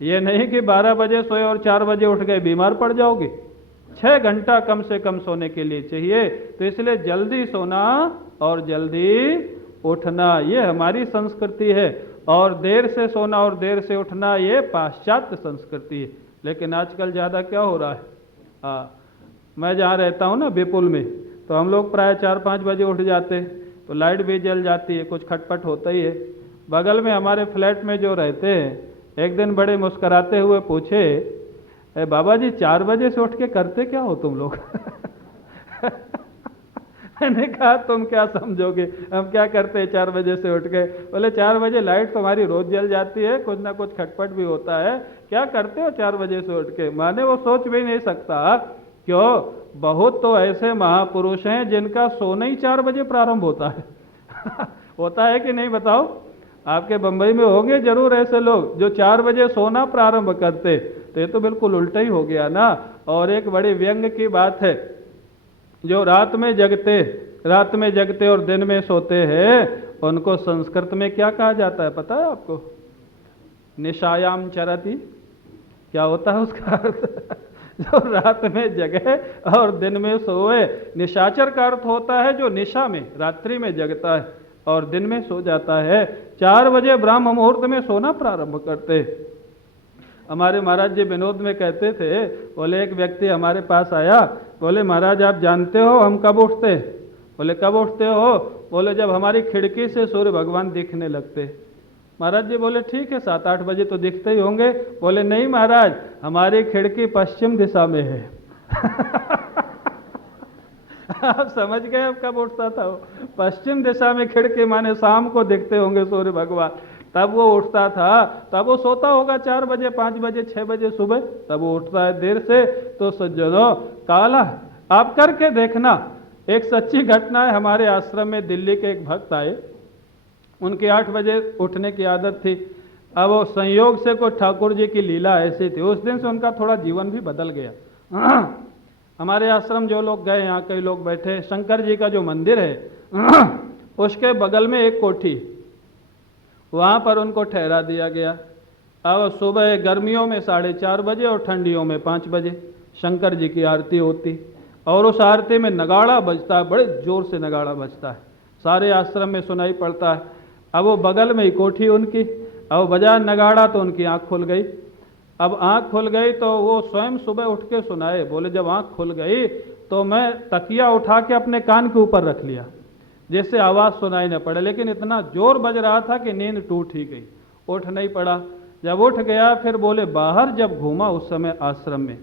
ये नहीं कि 12 बजे सोए और 4 बजे उठ गए, बीमार पड़ जाओगे। 6 घंटा कम से कम सोने के लिए चाहिए। तो इसलिए जल्दी सोना और जल्दी उठना, ये हमारी संस्कृति है। और देर से सोना और देर से उठना ये पाश्चात्य संस्कृति है। लेकिन आजकल ज़्यादा क्या हो रहा है, मैं जहाँ रहता हूँ ना विपुल में, तो हम लोग प्राय 4-5 बजे उठ जाते, तो लाइट भी जल जाती है, कुछ खटपट होता ही है। बगल में हमारे फ्लैट में जो रहते हैं, एक दिन बड़े मुस्कराते हुए पूछे, बाबा जी 4 बजे से उठ के करते क्या हो तुम लोग? मैंने कहा तुम क्या समझोगे, हम क्या करते हैं 4 बजे से उठ के? बोले 4 बजे लाइट तुम्हारी रोज जल जाती है, कुछ ना कुछ खटपट भी होता है, क्या करते हो 4 बजे से उठ के? माने वो सोच भी नहीं सकता। क्यों? बहुत तो ऐसे महापुरुष हैं जिनका सोना ही 4 बजे प्रारंभ होता है। होता है कि नहीं बताओ? आपके बंबई में होंगे जरूर ऐसे लोग जो 4 बजे सोना प्रारंभ करते। तो ये तो बिल्कुल उल्टा ही हो गया ना। और एक बड़ी व्यंग की बात है, जो रात में जगते और दिन में सोते हैं, उनको संस्कृत में क्या कहा जाता है पता है आपको? निशायाम चरति। क्या होता है उसका अर्थ? जो रात में जगे और दिन में सोए। निशाचर का अर्थ होता है जो निशा में, रात्रि में जगता है और दिन में सो जाता है। 4 बजे ब्राह्म मुहूर्त में सोना प्रारंभ करते। हमारे महाराज जी विनोद में कहते थे, बोले एक व्यक्ति हमारे पास आया, बोले महाराज आप जानते हो हम कब उठते? बोले कब उठते हो? बोले जब हमारी खिड़की से सूर्य भगवान दिखने लगते। महाराज जी बोले ठीक है 7-8 बजे तो दिखते ही होंगे। बोले नहीं महाराज, हमारी खिड़की पश्चिम दिशा में है। आप समझ गए अब कब उठता था वो? पश्चिम दिशा में खिड़की, माने शाम को दिखते होंगे सूर्य भगवान, तब वो उठता था। तब वो सोता होगा 4 बजे, 5 बजे, 6 बजे सुबह, तब वो उठता है देर से। तो सज्जनों, काला आप करके देखना। एक सच्ची घटना है, हमारे आश्रम में दिल्ली के एक भक्त आए, उनकी 8 बजे उठने की आदत थी। अब वो संयोग से कोई ठाकुर जी की लीला ऐसी थी, उस दिन से उनका थोड़ा जीवन भी बदल गया। हमारे आश्रम जो लोग गए, यहाँ कई लोग बैठे, शंकर जी का जो मंदिर है उसके बगल में एक कोठी, वहाँ पर उनको ठहरा दिया गया। अब सुबह गर्मियों में 4:30 बजे और ठंडियों में 5 बजे शंकर जी की आरती होती, और उस आरती में नगाड़ा बजता है, बड़े जोर से नगाड़ा बजता है, सारे आश्रम में सुनाई पड़ता है। अब वो बगल में ही कोठी उनकी, अब बजा नगाड़ा तो उनकी आँख खुल गई। अब आँख खुल गई तो वो स्वयं सुबह उठ के सुनाए। बोले जब आँख खुल गई तो मैं तकिया उठा के अपने कान के ऊपर रख लिया जिससे आवाज़ सुनाई न पड़े, लेकिन इतना जोर बज रहा था कि नींद टूट ही गई, उठ नहीं पड़ा। जब उठ गया फिर बोले बाहर जब घूमा उस समय आश्रम में,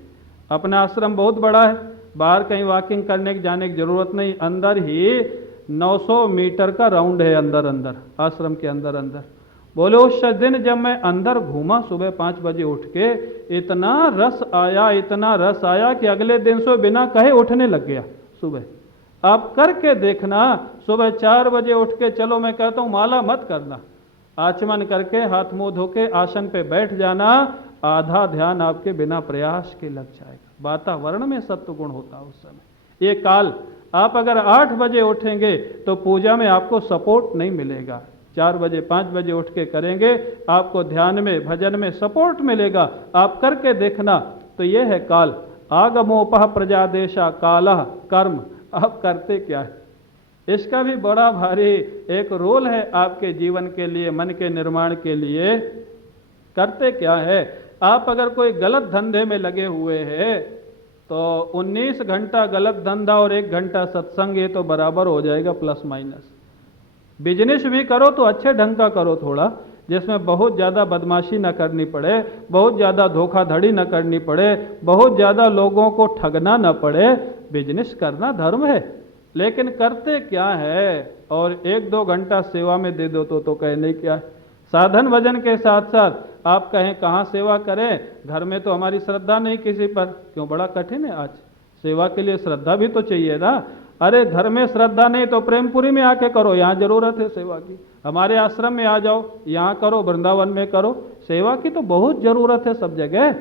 अपना आश्रम बहुत बड़ा है, बाहर कहीं वॉकिंग करने की जाने की ज़रूरत नहीं, अंदर ही 900 मीटर का राउंड है, अंदर आश्रम के अंदर। बोले उस दिन जब मैं अंदर घूमा सुबह 5 बजे उठ के, इतना रस आया कि अगले दिन से बिना कहे उठने लग गया सुबह। आप करके देखना, सुबह 4 बजे उठ के, चलो मैं कहता हूँ माला मत करना, आचमन करके हाथ मुंह धो के आसन पे बैठ जाना, आधा ध्यान आपके बिना प्रयास के लग जाएगा। वातावरण में सत्व गुण होता है उस समय। ये काल आप अगर 8 बजे उठेंगे तो पूजा में आपको सपोर्ट नहीं मिलेगा। 4 बजे 5 बजे उठ के करेंगे, आपको ध्यान में भजन में सपोर्ट मिलेगा। आप करके देखना। तो ये है काल। आगमोपह प्रजादेशा कालः कर्म। आप करते क्या है? इसका भी बड़ा भारी एक रोल है आपके जीवन के लिए, मन के निर्माण के लिए। करते क्या है? आप अगर कोई गलत धंधे में लगे हुए हैं तो 19 घंटा गलत धंधा और 1 घंटा सत्संग, ये तो बराबर हो जाएगा प्लस माइनस। बिजनेस भी करो तो अच्छे ढंग का करो थोड़ा, जिसमें बहुत ज़्यादा बदमाशी न करनी पड़े, बहुत ज़्यादा धोखाधड़ी न करनी पड़े, बहुत ज़्यादा लोगों को ठगना न पड़े। बिजनेस करना धर्म है, लेकिन करते क्या है? और 1-2 घंटा सेवा में दे दो तो कहने क्या है? साधन भजन के साथ साथ आप कहें कहाँ सेवा करें? घर में तो हमारी श्रद्धा नहीं किसी पर। क्यों? बड़ा कठिन है आज। सेवा के लिए श्रद्धा भी तो चाहिए ना। अरे घर में श्रद्धा नहीं तो प्रेमपुरी में आके करो, यहाँ जरूरत है सेवा की। हमारे आश्रम में आ जाओ, यहाँ करो, वृंदावन में करो। सेवा की तो बहुत जरूरत है सब जगह।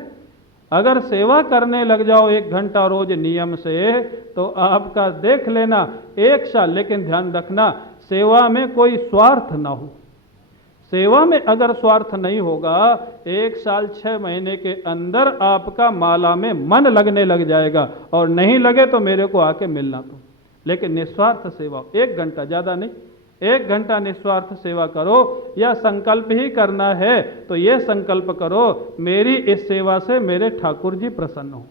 अगर सेवा करने लग जाओ 1 घंटा रोज नियम से, तो आपका देख लेना 1 साल, लेकिन ध्यान रखना सेवा में कोई स्वार्थ ना हो। सेवा में अगर स्वार्थ नहीं होगा, 1 साल 6 महीने के अंदर आपका माला में मन लगने लग जाएगा। और नहीं लगे तो मेरे को आके मिलना तुम। लेकिन निस्वार्थ सेवा 1 घंटा, ज़्यादा नहीं, 1 घंटा निस्वार्थ सेवा करो। या संकल्प ही करना है तो ये संकल्प करो, मेरी इस सेवा से मेरे ठाकुर जी प्रसन्न हो।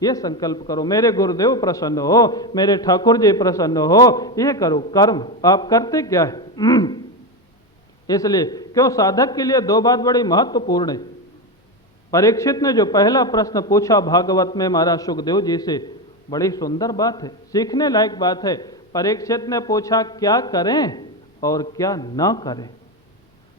ये संकल्प करो, मेरे गुरुदेव प्रसन्न हो, मेरे ठाकुर जी प्रसन्न हो। ये करो कर्म। आप करते क्या है? इसलिए क्यों? साधक के लिए 2 बात बड़ी महत्वपूर्ण है। परीक्षित ने जो पहला प्रश्न पूछा भागवत में महाराज सुखदेव जी से, बड़ी सुंदर बात है, सीखने लायक बात है। परीक्षित ने पूछा क्या करें और क्या ना करें।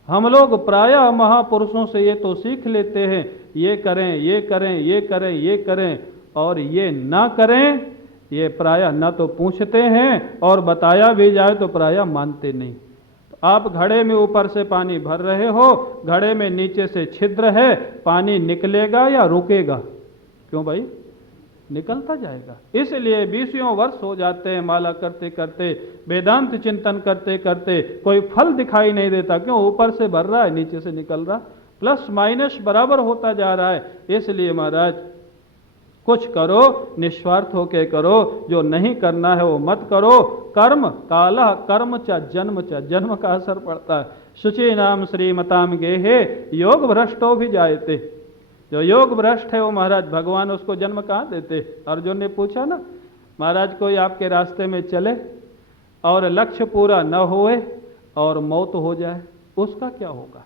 हम लोग प्रायः महापुरुषों से ये तो सीख लेते हैं, ये करें, ये करें, ये करें, ये करें, और ये ना करें, ये प्रायः न तो पूछते हैं और बताया भी जाए तो प्रायः मानते नहीं। आप घड़े में ऊपर से पानी भर रहे हो, घड़े में नीचे से छिद्र है, पानी निकलेगा या रुकेगा? क्यों भाई? निकलता जाएगा। इसलिए 20 वर्ष हो जाते हैं माला करते करते, वेदांत चिंतन करते करते, कोई फल दिखाई नहीं देता। क्यों? ऊपर से भर रहा है, नीचे से निकल रहा, प्लस माइनस बराबर होता जा रहा है। इसलिए महाराज कुछ करो, निस्वार्थ होके करो, जो नहीं करना है वो मत करो। कर्म काला कर्म च जन्म का असर पड़ता है। शुचि नाम श्रीमताम गेहे योग भ्रष्टो भी जायते। जो योग भ्रष्ट है वो महाराज भगवान उसको जन्म कहाँ देते? अर्जुन ने पूछा ना, महाराज कोई आपके रास्ते में चले और लक्ष्य पूरा न होए और मौत हो जाए, उसका क्या होगा?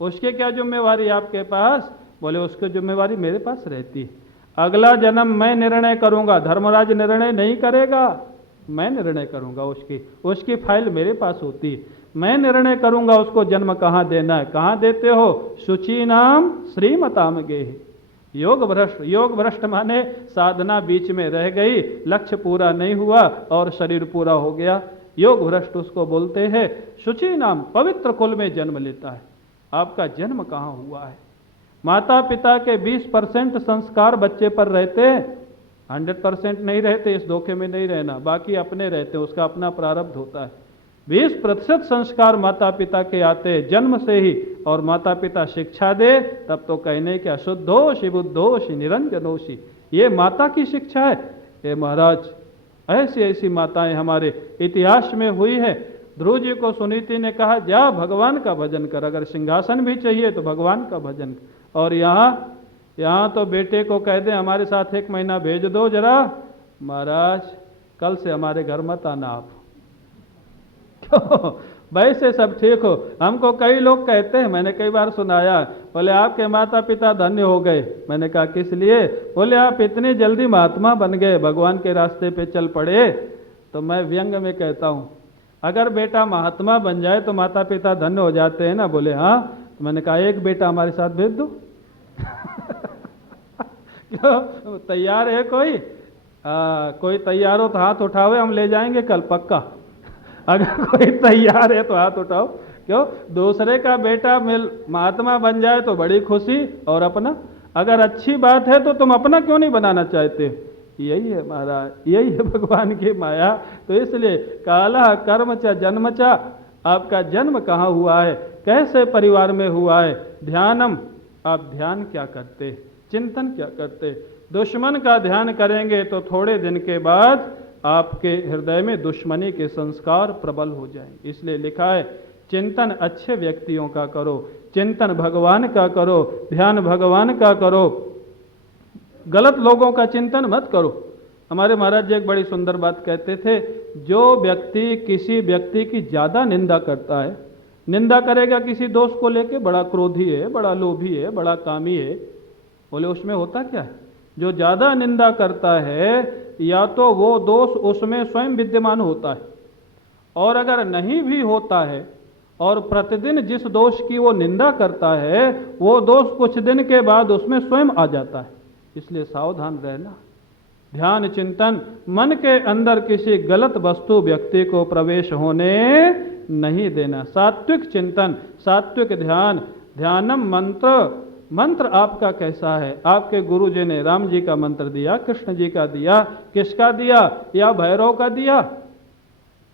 उसके क्या जिम्मेवारी आपके पास? बोले उसकी जिम्मेवारी मेरे पास रहती है। अगला जन्म मैं निर्णय करूंगा, धर्मराज निर्णय नहीं करेगा, मैं निर्णय करूंगा। उसकी फाइल मेरे पास होती है, मैं निर्णय करूंगा उसको जन्म कहाँ देना है। कहाँ देते हो? शुचि नाम श्रीमताम गेहे। योग भ्रष्ट माने साधना बीच में रह गई, लक्ष्य पूरा नहीं हुआ और शरीर पूरा हो गया, योग भ्रष्ट उसको बोलते हैं। शुचि नाम पवित्र कुल में जन्म लेता है। आपका जन्म कहाँ हुआ है? माता पिता के 20% संस्कार बच्चे पर रहते हैं, 100% नहीं रहते, इस धोखे में नहीं रहना। बाकी अपने रहते हैं, उसका अपना प्रारब्ध होता है। 20% संस्कार माता पिता के आते हैं जन्म से ही, और माता पिता शिक्षा दे तब तो कहने क्या, शुद्धोषि बुद्धोषि निरंजनोषि, ये माता की शिक्षा है। ये महाराज ऐसी ऐसी माताएं हमारे इतिहास में हुई है। ध्रुव जी को सुनीति ने कहा जा भगवान का भजन कर, अगर सिंहासन भी चाहिए तो भगवान का भजन कर। और यहाँ तो बेटे को कह दे हमारे साथ 1 महीना भेज दो जरा, महाराज कल से हमारे घर मत आना आप। क्यों? वैसे सब ठीक हो। हमको कई लोग कहते हैं, मैंने कई बार सुनाया, बोले आपके माता पिता धन्य हो गए। मैंने कहा किस लिए? बोले आप इतनी जल्दी महात्मा बन गए, भगवान के रास्ते पे चल पड़े। तो मैं व्यंग में कहता हूँ, अगर बेटा महात्मा बन जाए तो माता पिता धन्य हो जाते हैं ना? बोले हाँ। तो मैंने कहा एक बेटा हमारे साथ भेज दो। क्यों? तैयार है कोई? कोई तैयार हो तो हाथ उठावे, हम ले जाएंगे कल पक्का। अगर कोई तैयार है तो हाथ उठाओ। क्यों? दूसरे का बेटा महात्मा बन जाए तो बड़ी खुशी, और अपना अगर अच्छी बात है तो तुम अपना क्यों नहीं बनाना चाहते? यही है महाराज, यही है भगवान की माया। तो इसलिए काला कर्म च जन्म च, आपका जन्म कहाँ हुआ है, कैसे परिवार में हुआ है। ध्यानम, आप ध्यान क्या करते, चिंतन क्या करते। दुश्मन का ध्यान करेंगे तो थोड़े दिन के बाद आपके हृदय में दुश्मनी के संस्कार प्रबल हो जाएंगे। इसलिए लिखा है चिंतन अच्छे व्यक्तियों का करो, चिंतन भगवान का करो, ध्यान भगवान का करो, गलत लोगों का चिंतन मत करो। हमारे महाराज जी एक बड़ी सुंदर बात कहते थे, जो व्यक्ति किसी व्यक्ति की ज्यादा निंदा करता है, निंदा करेगा किसी दोस्त को लेके, बड़ा क्रोधी है, बड़ा लोभी है, बड़ा कामी है, बोले उसमें होता क्या है, जो ज्यादा निंदा करता है या तो वो दोष उसमें स्वयं विद्यमान होता है, और अगर नहीं भी होता है और प्रतिदिन जिस दोष की वो निंदा करता है वो दोष कुछ दिन के बाद उसमें स्वयं आ जाता है। इसलिए सावधान रहना। ध्यान चिंतन, मन के अंदर किसी गलत वस्तु व्यक्ति को प्रवेश होने नहीं देना। सात्विक चिंतन, सात्विक ध्यान, ध्यानम मंत्र, मंत्र आपका कैसा है। आपके गुरु जी ने राम जी का मंत्र दिया, कृष्ण जी का दिया, किसका दिया, या भैरव का दिया,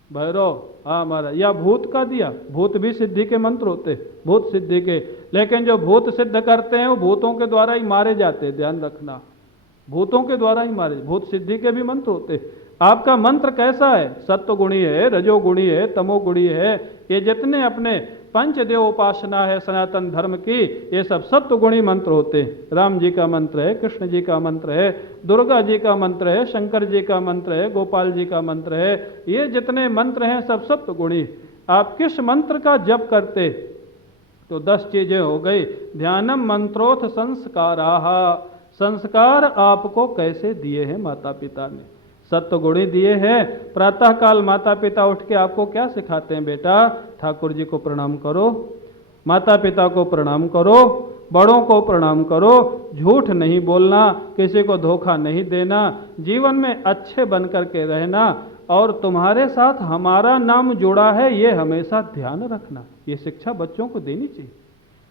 भैरव हमारा, या भूत का दिया। भूत भी सिद्धि के मंत्र होते, भूत सिद्धि के, लेकिन जो भूत सिद्ध करते हैं वो भूतों के द्वारा ही मारे जाते, ध्यान रखना, भूतों के द्वारा ही मारे। भूत सिद्धि के भी मंत्र होते। आपका मंत्र कैसा है, सत्वगुणी है, रजोगुणी है, तमोगुणी है। ये जितने अपने पंचदेव उपासना है सनातन धर्म की, ये सब सत्वगुणी मंत्र होते हैं। राम जी का मंत्र है, कृष्ण जी का मंत्र है, दुर्गा जी का मंत्र है, शंकर जी का मंत्र है, गोपाल जी का मंत्र है। ये जितने मंत्र हैं सब सत्वगुणी। आप किस मंत्र का जप करते, तो 10 चीजें हो गई। ध्यानम मंत्रोथ संस्काराः, संस्कार आपको कैसे दिए हैं माता पिता ने, सत्वगुणी दिए हैं। प्रातः काल माता पिता उठ के आपको क्या सिखाते हैं, बेटा ठाकुर जी को प्रणाम करो, माता पिता को प्रणाम करो, बड़ों को प्रणाम करो, झूठ नहीं बोलना, किसी को धोखा नहीं देना, जीवन में अच्छे बन करके रहना, और तुम्हारे साथ हमारा नाम जुड़ा है ये हमेशा ध्यान रखना। ये शिक्षा बच्चों को देनी चाहिए।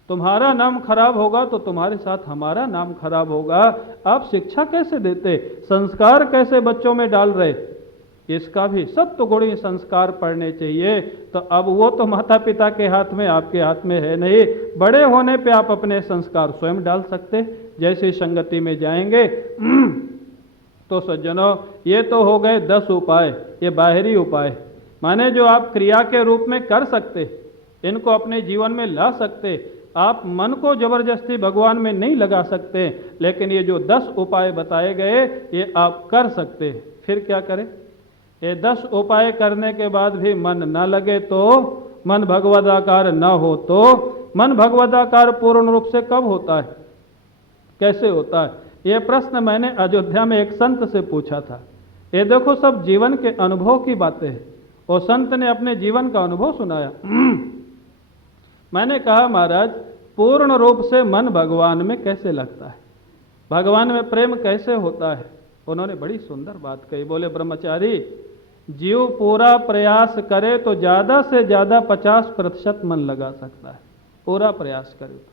तुम्हारा नाम खराब होगा तो तुम्हारे साथ हमारा नाम खराब होगा। आप शिक्षा कैसे देते, संस्कार कैसे बच्चों में डाल रहे, इसका भी सत्वगुणी संस्कार पढ़ने चाहिए। तो अब वो तो माता पिता के हाथ में, आपके हाथ में है नहीं। बड़े होने पे आप अपने संस्कार स्वयं डाल सकते। जैसे संगति में जाएंगे तो सज्जनों, ये तो हो गए 10 उपाय, ये बाहरी उपाय, माने जो आप क्रिया के रूप में कर सकते, इनको अपने जीवन में ला सकते। आप मन को जबरदस्ती भगवान में नहीं लगा सकते, लेकिन ये जो 10 उपाय बताए गए ये आप कर सकते। फिर क्या करें, ये 10 उपाय करने के बाद भी मन न लगे तो, मन भगवदाकार न हो तो, मन भगवदाकार पूर्ण रूप से कब होता है, कैसे होता है, ये प्रश्न मैंने अयोध्या में एक संत से पूछा था। ये देखो सब जीवन के अनुभव की बातें हैं, और संत ने अपने जीवन का अनुभव सुनाया। मैंने कहा महाराज पूर्ण रूप से मन भगवान में कैसे लगता है, भगवान में प्रेम कैसे होता है। उन्होंने बड़ी सुंदर बात कही, बोले ब्रह्मचारी जीव पूरा प्रयास करे तो ज़्यादा से ज़्यादा 50% मन लगा सकता है, पूरा प्रयास करे तो।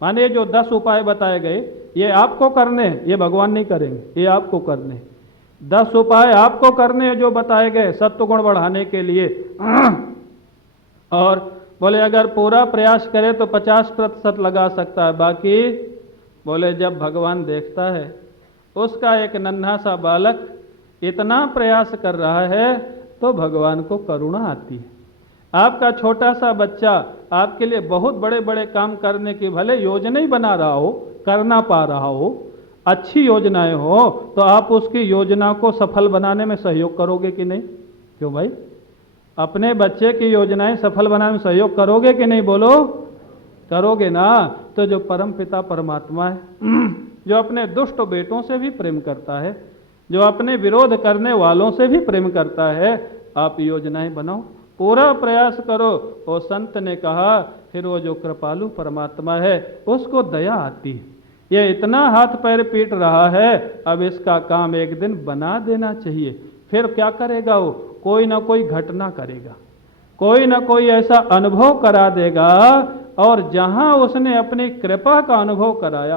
माने जो 10 उपाय बताए गए ये आपको करने हैं, ये भगवान नहीं करेंगे, ये आपको करने हैं। 10 उपाय आपको करने हैं जो बताए गए सत्वगुण बढ़ाने के लिए। और बोले अगर पूरा प्रयास करे तो 50% लगा सकता है, बाकी बोले जब भगवान देखता है उसका एक नन्हा सा बालक इतना प्रयास कर रहा है तो भगवान को करुणा आती है। आपका छोटा सा बच्चा आपके लिए बहुत बड़े बड़े काम करने की भले योजना ही बना रहा हो, करना पा रहा हो, अच्छी योजनाएं हो, तो आप उसकी योजना को सफल बनाने में सहयोग करोगे कि नहीं? क्यों भाई, अपने बच्चे की योजनाएं सफल बनाने में सहयोग करोगे कि नहीं, बोलो करोगे ना। तो जो परम पिता परमात्मा है, जो अपने दुष्ट बेटों से भी प्रेम करता है, जो अपने विरोध करने वालों से भी प्रेम करता है, आप योजनाएं बनाओ, पूरा प्रयास करो। और संत ने कहा फिर वो जो कृपालु परमात्मा है उसको दया आती है। ये इतना हाथ पैर पीट रहा है, अब इसका काम एक दिन बना देना चाहिए। फिर क्या करेगा वो, कोई ना कोई घटना करेगा, कोई ना कोई ऐसा अनुभव करा देगा। और जहां उसने अपनी कृपा का अनुभव कराया,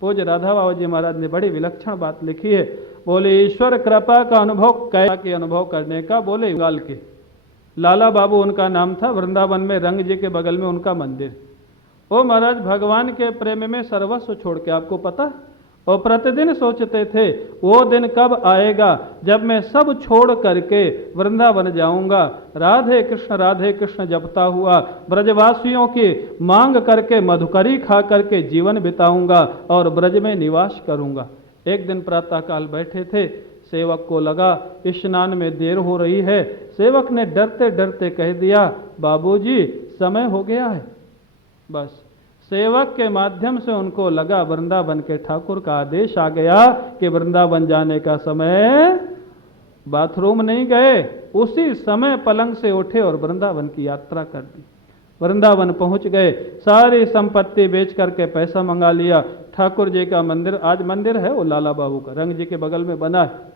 पूज्य राधा बाबा जी महाराज ने बड़ी विलक्षण बात लिखी है। बोले ईश्वर कृपा का अनुभव कैसे अनुभव करने का, बोले बंगाल के लाला बाबू उनका नाम था, वृंदावन में रंग जी के बगल में उनका मंदिर। ओ महाराज भगवान के प्रेम में सर्वस्व छोड़ के, आपको पता, और प्रतिदिन सोचते थे वो दिन कब आएगा जब मैं सब छोड़ करके वृंदावन जाऊंगा, राधे कृष्ण जपता हुआ ब्रजवासियों की मांग करके मधुकरी खा करके जीवन बिताऊंगा और ब्रज में निवास करूंगा। एक दिन प्रातःकाल बैठे थे, सेवक को लगा स्नान में देर हो रही है। सेवक ने डरते डरते कह दिया, बाबूजी समय हो गया है। बस सेवक के माध्यम से उनको लगा वृंदावन के ठाकुर का आदेश आ गया कि वृंदावन जाने का समय, बाथरूम नहीं गए, उसी समय पलंग से उठे और वृंदावन की यात्रा कर दी। वृंदावन पहुंच गए, सारी संपत्ति बेच करके पैसा मंगा लिया। ठाकुर जी का मंदिर, आज मंदिर है वो लाला बाबू का, रंग जी के बगल में बना है।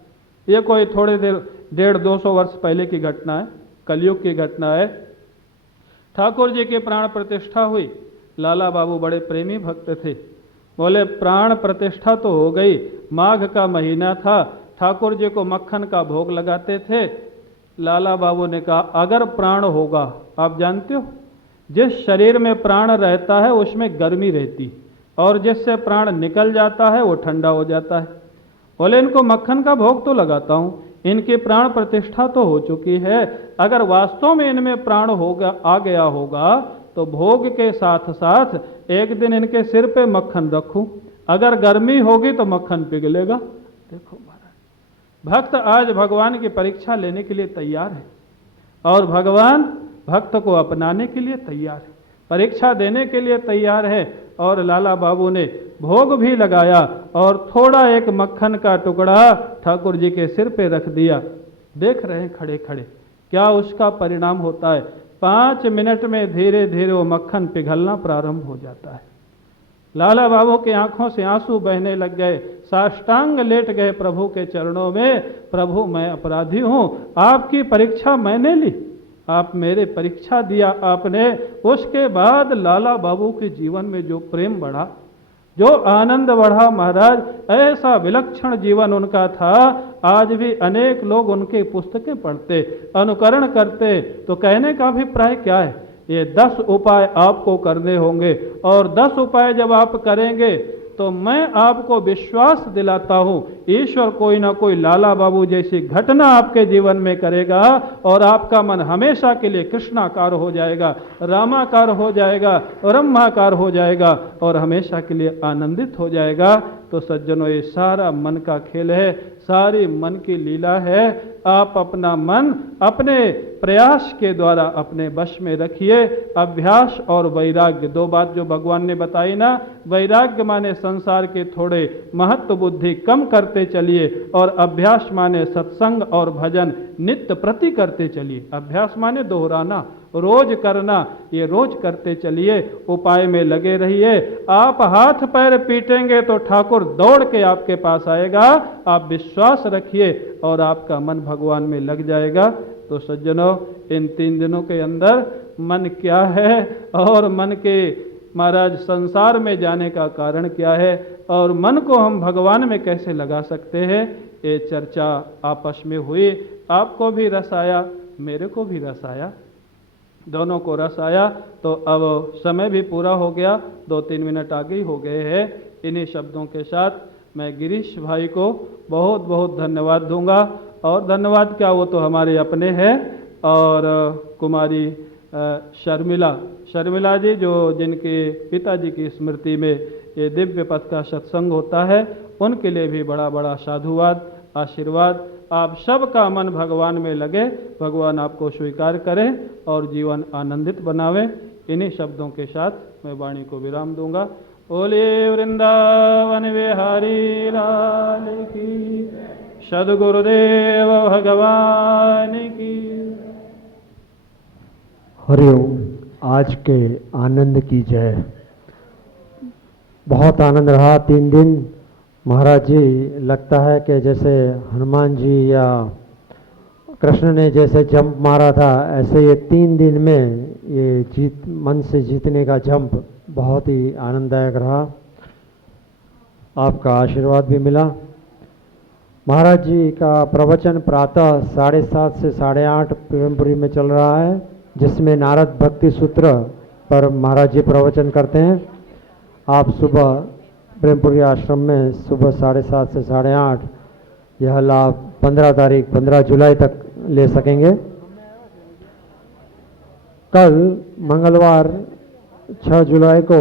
ये कोई थोड़ी देर 150-200 वर्ष पहले की घटना है, कलयुग की घटना है। ठाकुर जी की प्राण प्रतिष्ठा हुई। लाला बाबू बड़े प्रेमी भक्त थे, बोले प्राण प्रतिष्ठा तो हो गई, माघ का महीना था, ठाकुर जी को मक्खन का भोग लगाते थे। लाला बाबू ने कहा अगर प्राण होगा, आप जानते हो जिस शरीर में प्राण रहता है उसमें गर्मी रहती, और जिससे प्राण निकल जाता है वो ठंडा हो जाता है। बोले इनको मक्खन का भोग तो लगाता हूँ, इनकी प्राण प्रतिष्ठा तो हो चुकी है, अगर वास्तव में इनमें प्राण होगा आ गया होगा तो भोग के साथ साथ एक दिन इनके सिर पे मक्खन रखूं, अगर गर्मी होगी तो मक्खन पिघलेगा। देखो महाराज, भक्त आज भगवान की परीक्षा लेने के लिए तैयार है और भगवान भक्त को अपनाने के लिए तैयार है, परीक्षा देने के लिए तैयार है। और लाला बाबू ने भोग भी लगाया और थोड़ा एक मक्खन का टुकड़ा ठाकुर जी के सिर पे रख दिया। देख रहे हैं खड़े खड़े क्या उसका परिणाम होता है। 5 मिनट में धीरे धीरे वो मक्खन पिघलना प्रारंभ हो जाता है। लाला बाबू की आंखों से आंसू बहने लग गए, साष्टांग लेट गए प्रभु के चरणों में, प्रभु मैं अपराधी हूं, आपकी परीक्षा मैंने ली, आप मेरे परीक्षा दिया आपने। उसके बाद लाला बाबू के जीवन में जो प्रेम बढ़ा, जो आनंद बढ़ा महाराज, ऐसा विलक्षण जीवन उनका था। आज भी अनेक लोग उनके पुस्तकें पढ़ते, अनुकरण करते, तो कहने का अभिप्राय क्या है, ये 10 उपाय आपको करने होंगे, और 10 उपाय जब आप करेंगे तो मैं आपको विश्वास दिलाता हूं ईश्वर कोई ना कोई लाला बाबू जैसी घटना आपके जीवन में करेगा और आपका मन हमेशा के लिए कृष्णाकार हो जाएगा, रामाकार हो जाएगा, ब्रह्माकार हो जाएगा और हमेशा के लिए आनंदित हो जाएगा। तो सज्जनों, ये सारा मन का खेल है, सारी मन की लीला है। आप अपना मन अपने प्रयास के द्वारा अपने वश में रखिए। अभ्यास और वैराग्य, 2 बात जो भगवान ने बताई ना, वैराग्य माने संसार के थोड़े महत्व बुद्धि कम करते चलिए, और अभ्यास माने सत्संग और भजन नित्य प्रति करते चलिए। अभ्यास माने दोहराना, रोज करना, ये रोज करते चलिए, उपाय में लगे रहिए। आप हाथ पैर पीटेंगे तो ठाकुर दौड़ के आपके पास आएगा, आप विश्वास रखिए और आपका मन भगवान में लग जाएगा। तो सज्जनों, इन 3 दिनों के अंदर मन क्या है और मन के महाराज संसार में जाने का कारण क्या है और मन को हम भगवान में कैसे लगा सकते हैं, ये चर्चा आपस में हुई। आपको भी रस आया, मेरे को भी रस आया, दोनों को रस आया। तो अब समय भी पूरा हो गया, 2-3 मिनट आगे ही हो गए हैं। इन्हीं शब्दों के साथ मैं गिरीश भाई को बहुत बहुत धन्यवाद दूंगा। और धन्यवाद क्या, वो तो हमारे अपने हैं। और कुमारी शर्मिला जी, जो जिनके पिताजी की स्मृति में ये दिव्य पथ का सत्संग होता है, उनके लिए भी बड़ा बड़ा साधुवाद, आशीर्वाद। आप सबका मन भगवान में लगे, भगवान आपको स्वीकार करें और जीवन आनंदित बनावे। इन्हीं शब्दों के साथ मैं वाणी को विराम दूंगा। बोले वृंदावन बिहारी लाल की, सद्गुरुदेव भगवान की। हरिओम। आज के आनंद की जय। बहुत आनंद रहा 3 दिन महाराज जी। लगता है कि जैसे हनुमान जी या कृष्ण ने जैसे जंप मारा था, ऐसे ये 3 दिन में ये मन से जीतने का जंप बहुत ही आनंददायक रहा। आपका आशीर्वाद भी मिला। महाराज जी का प्रवचन प्रातः 7:30 से 8:30 प्रेमपुरी में चल रहा है, जिसमें नारद भक्ति सूत्र पर महाराज जी प्रवचन करते हैं। आप सुबह प्रेमपुरी आश्रम में सुबह 7:30 से 8:30 यह लाभ 15 जुलाई तक ले सकेंगे। कल मंगलवार 6 जुलाई को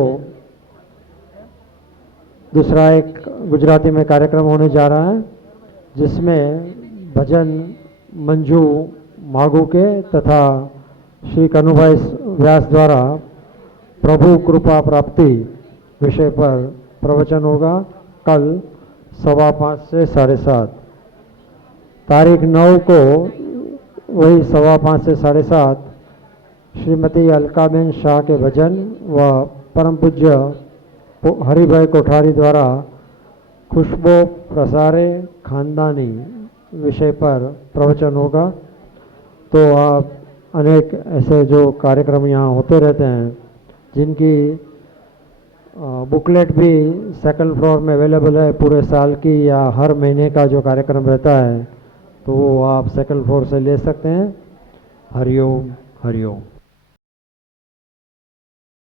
दूसरा एक गुजराती में कार्यक्रम होने जा रहा है, जिसमें भजन मंजू मागू के तथा श्री कन्हूभाई व्यास द्वारा प्रभु कृपा प्राप्ति विषय पर प्रवचन होगा। कल 5:15 से 7:30। तारीख 9 को वही 5:15 से 7:30 श्रीमती अलकाबेन शाह के भजन व परम पूज्य हरिभाई कोठारी द्वारा खुशबू प्रसारे खानदानी विषय पर प्रवचन होगा। तो आप अनेक ऐसे जो कार्यक्रम यहाँ होते रहते हैं, जिनकी बुकलेट भी सेकंड फ्लोर में अवेलेबल है पूरे साल की या हर महीने का जो कार्यक्रम रहता है, तो वो आप सेकंड फ्लोर से ले सकते हैं। हरिओम हरिओम।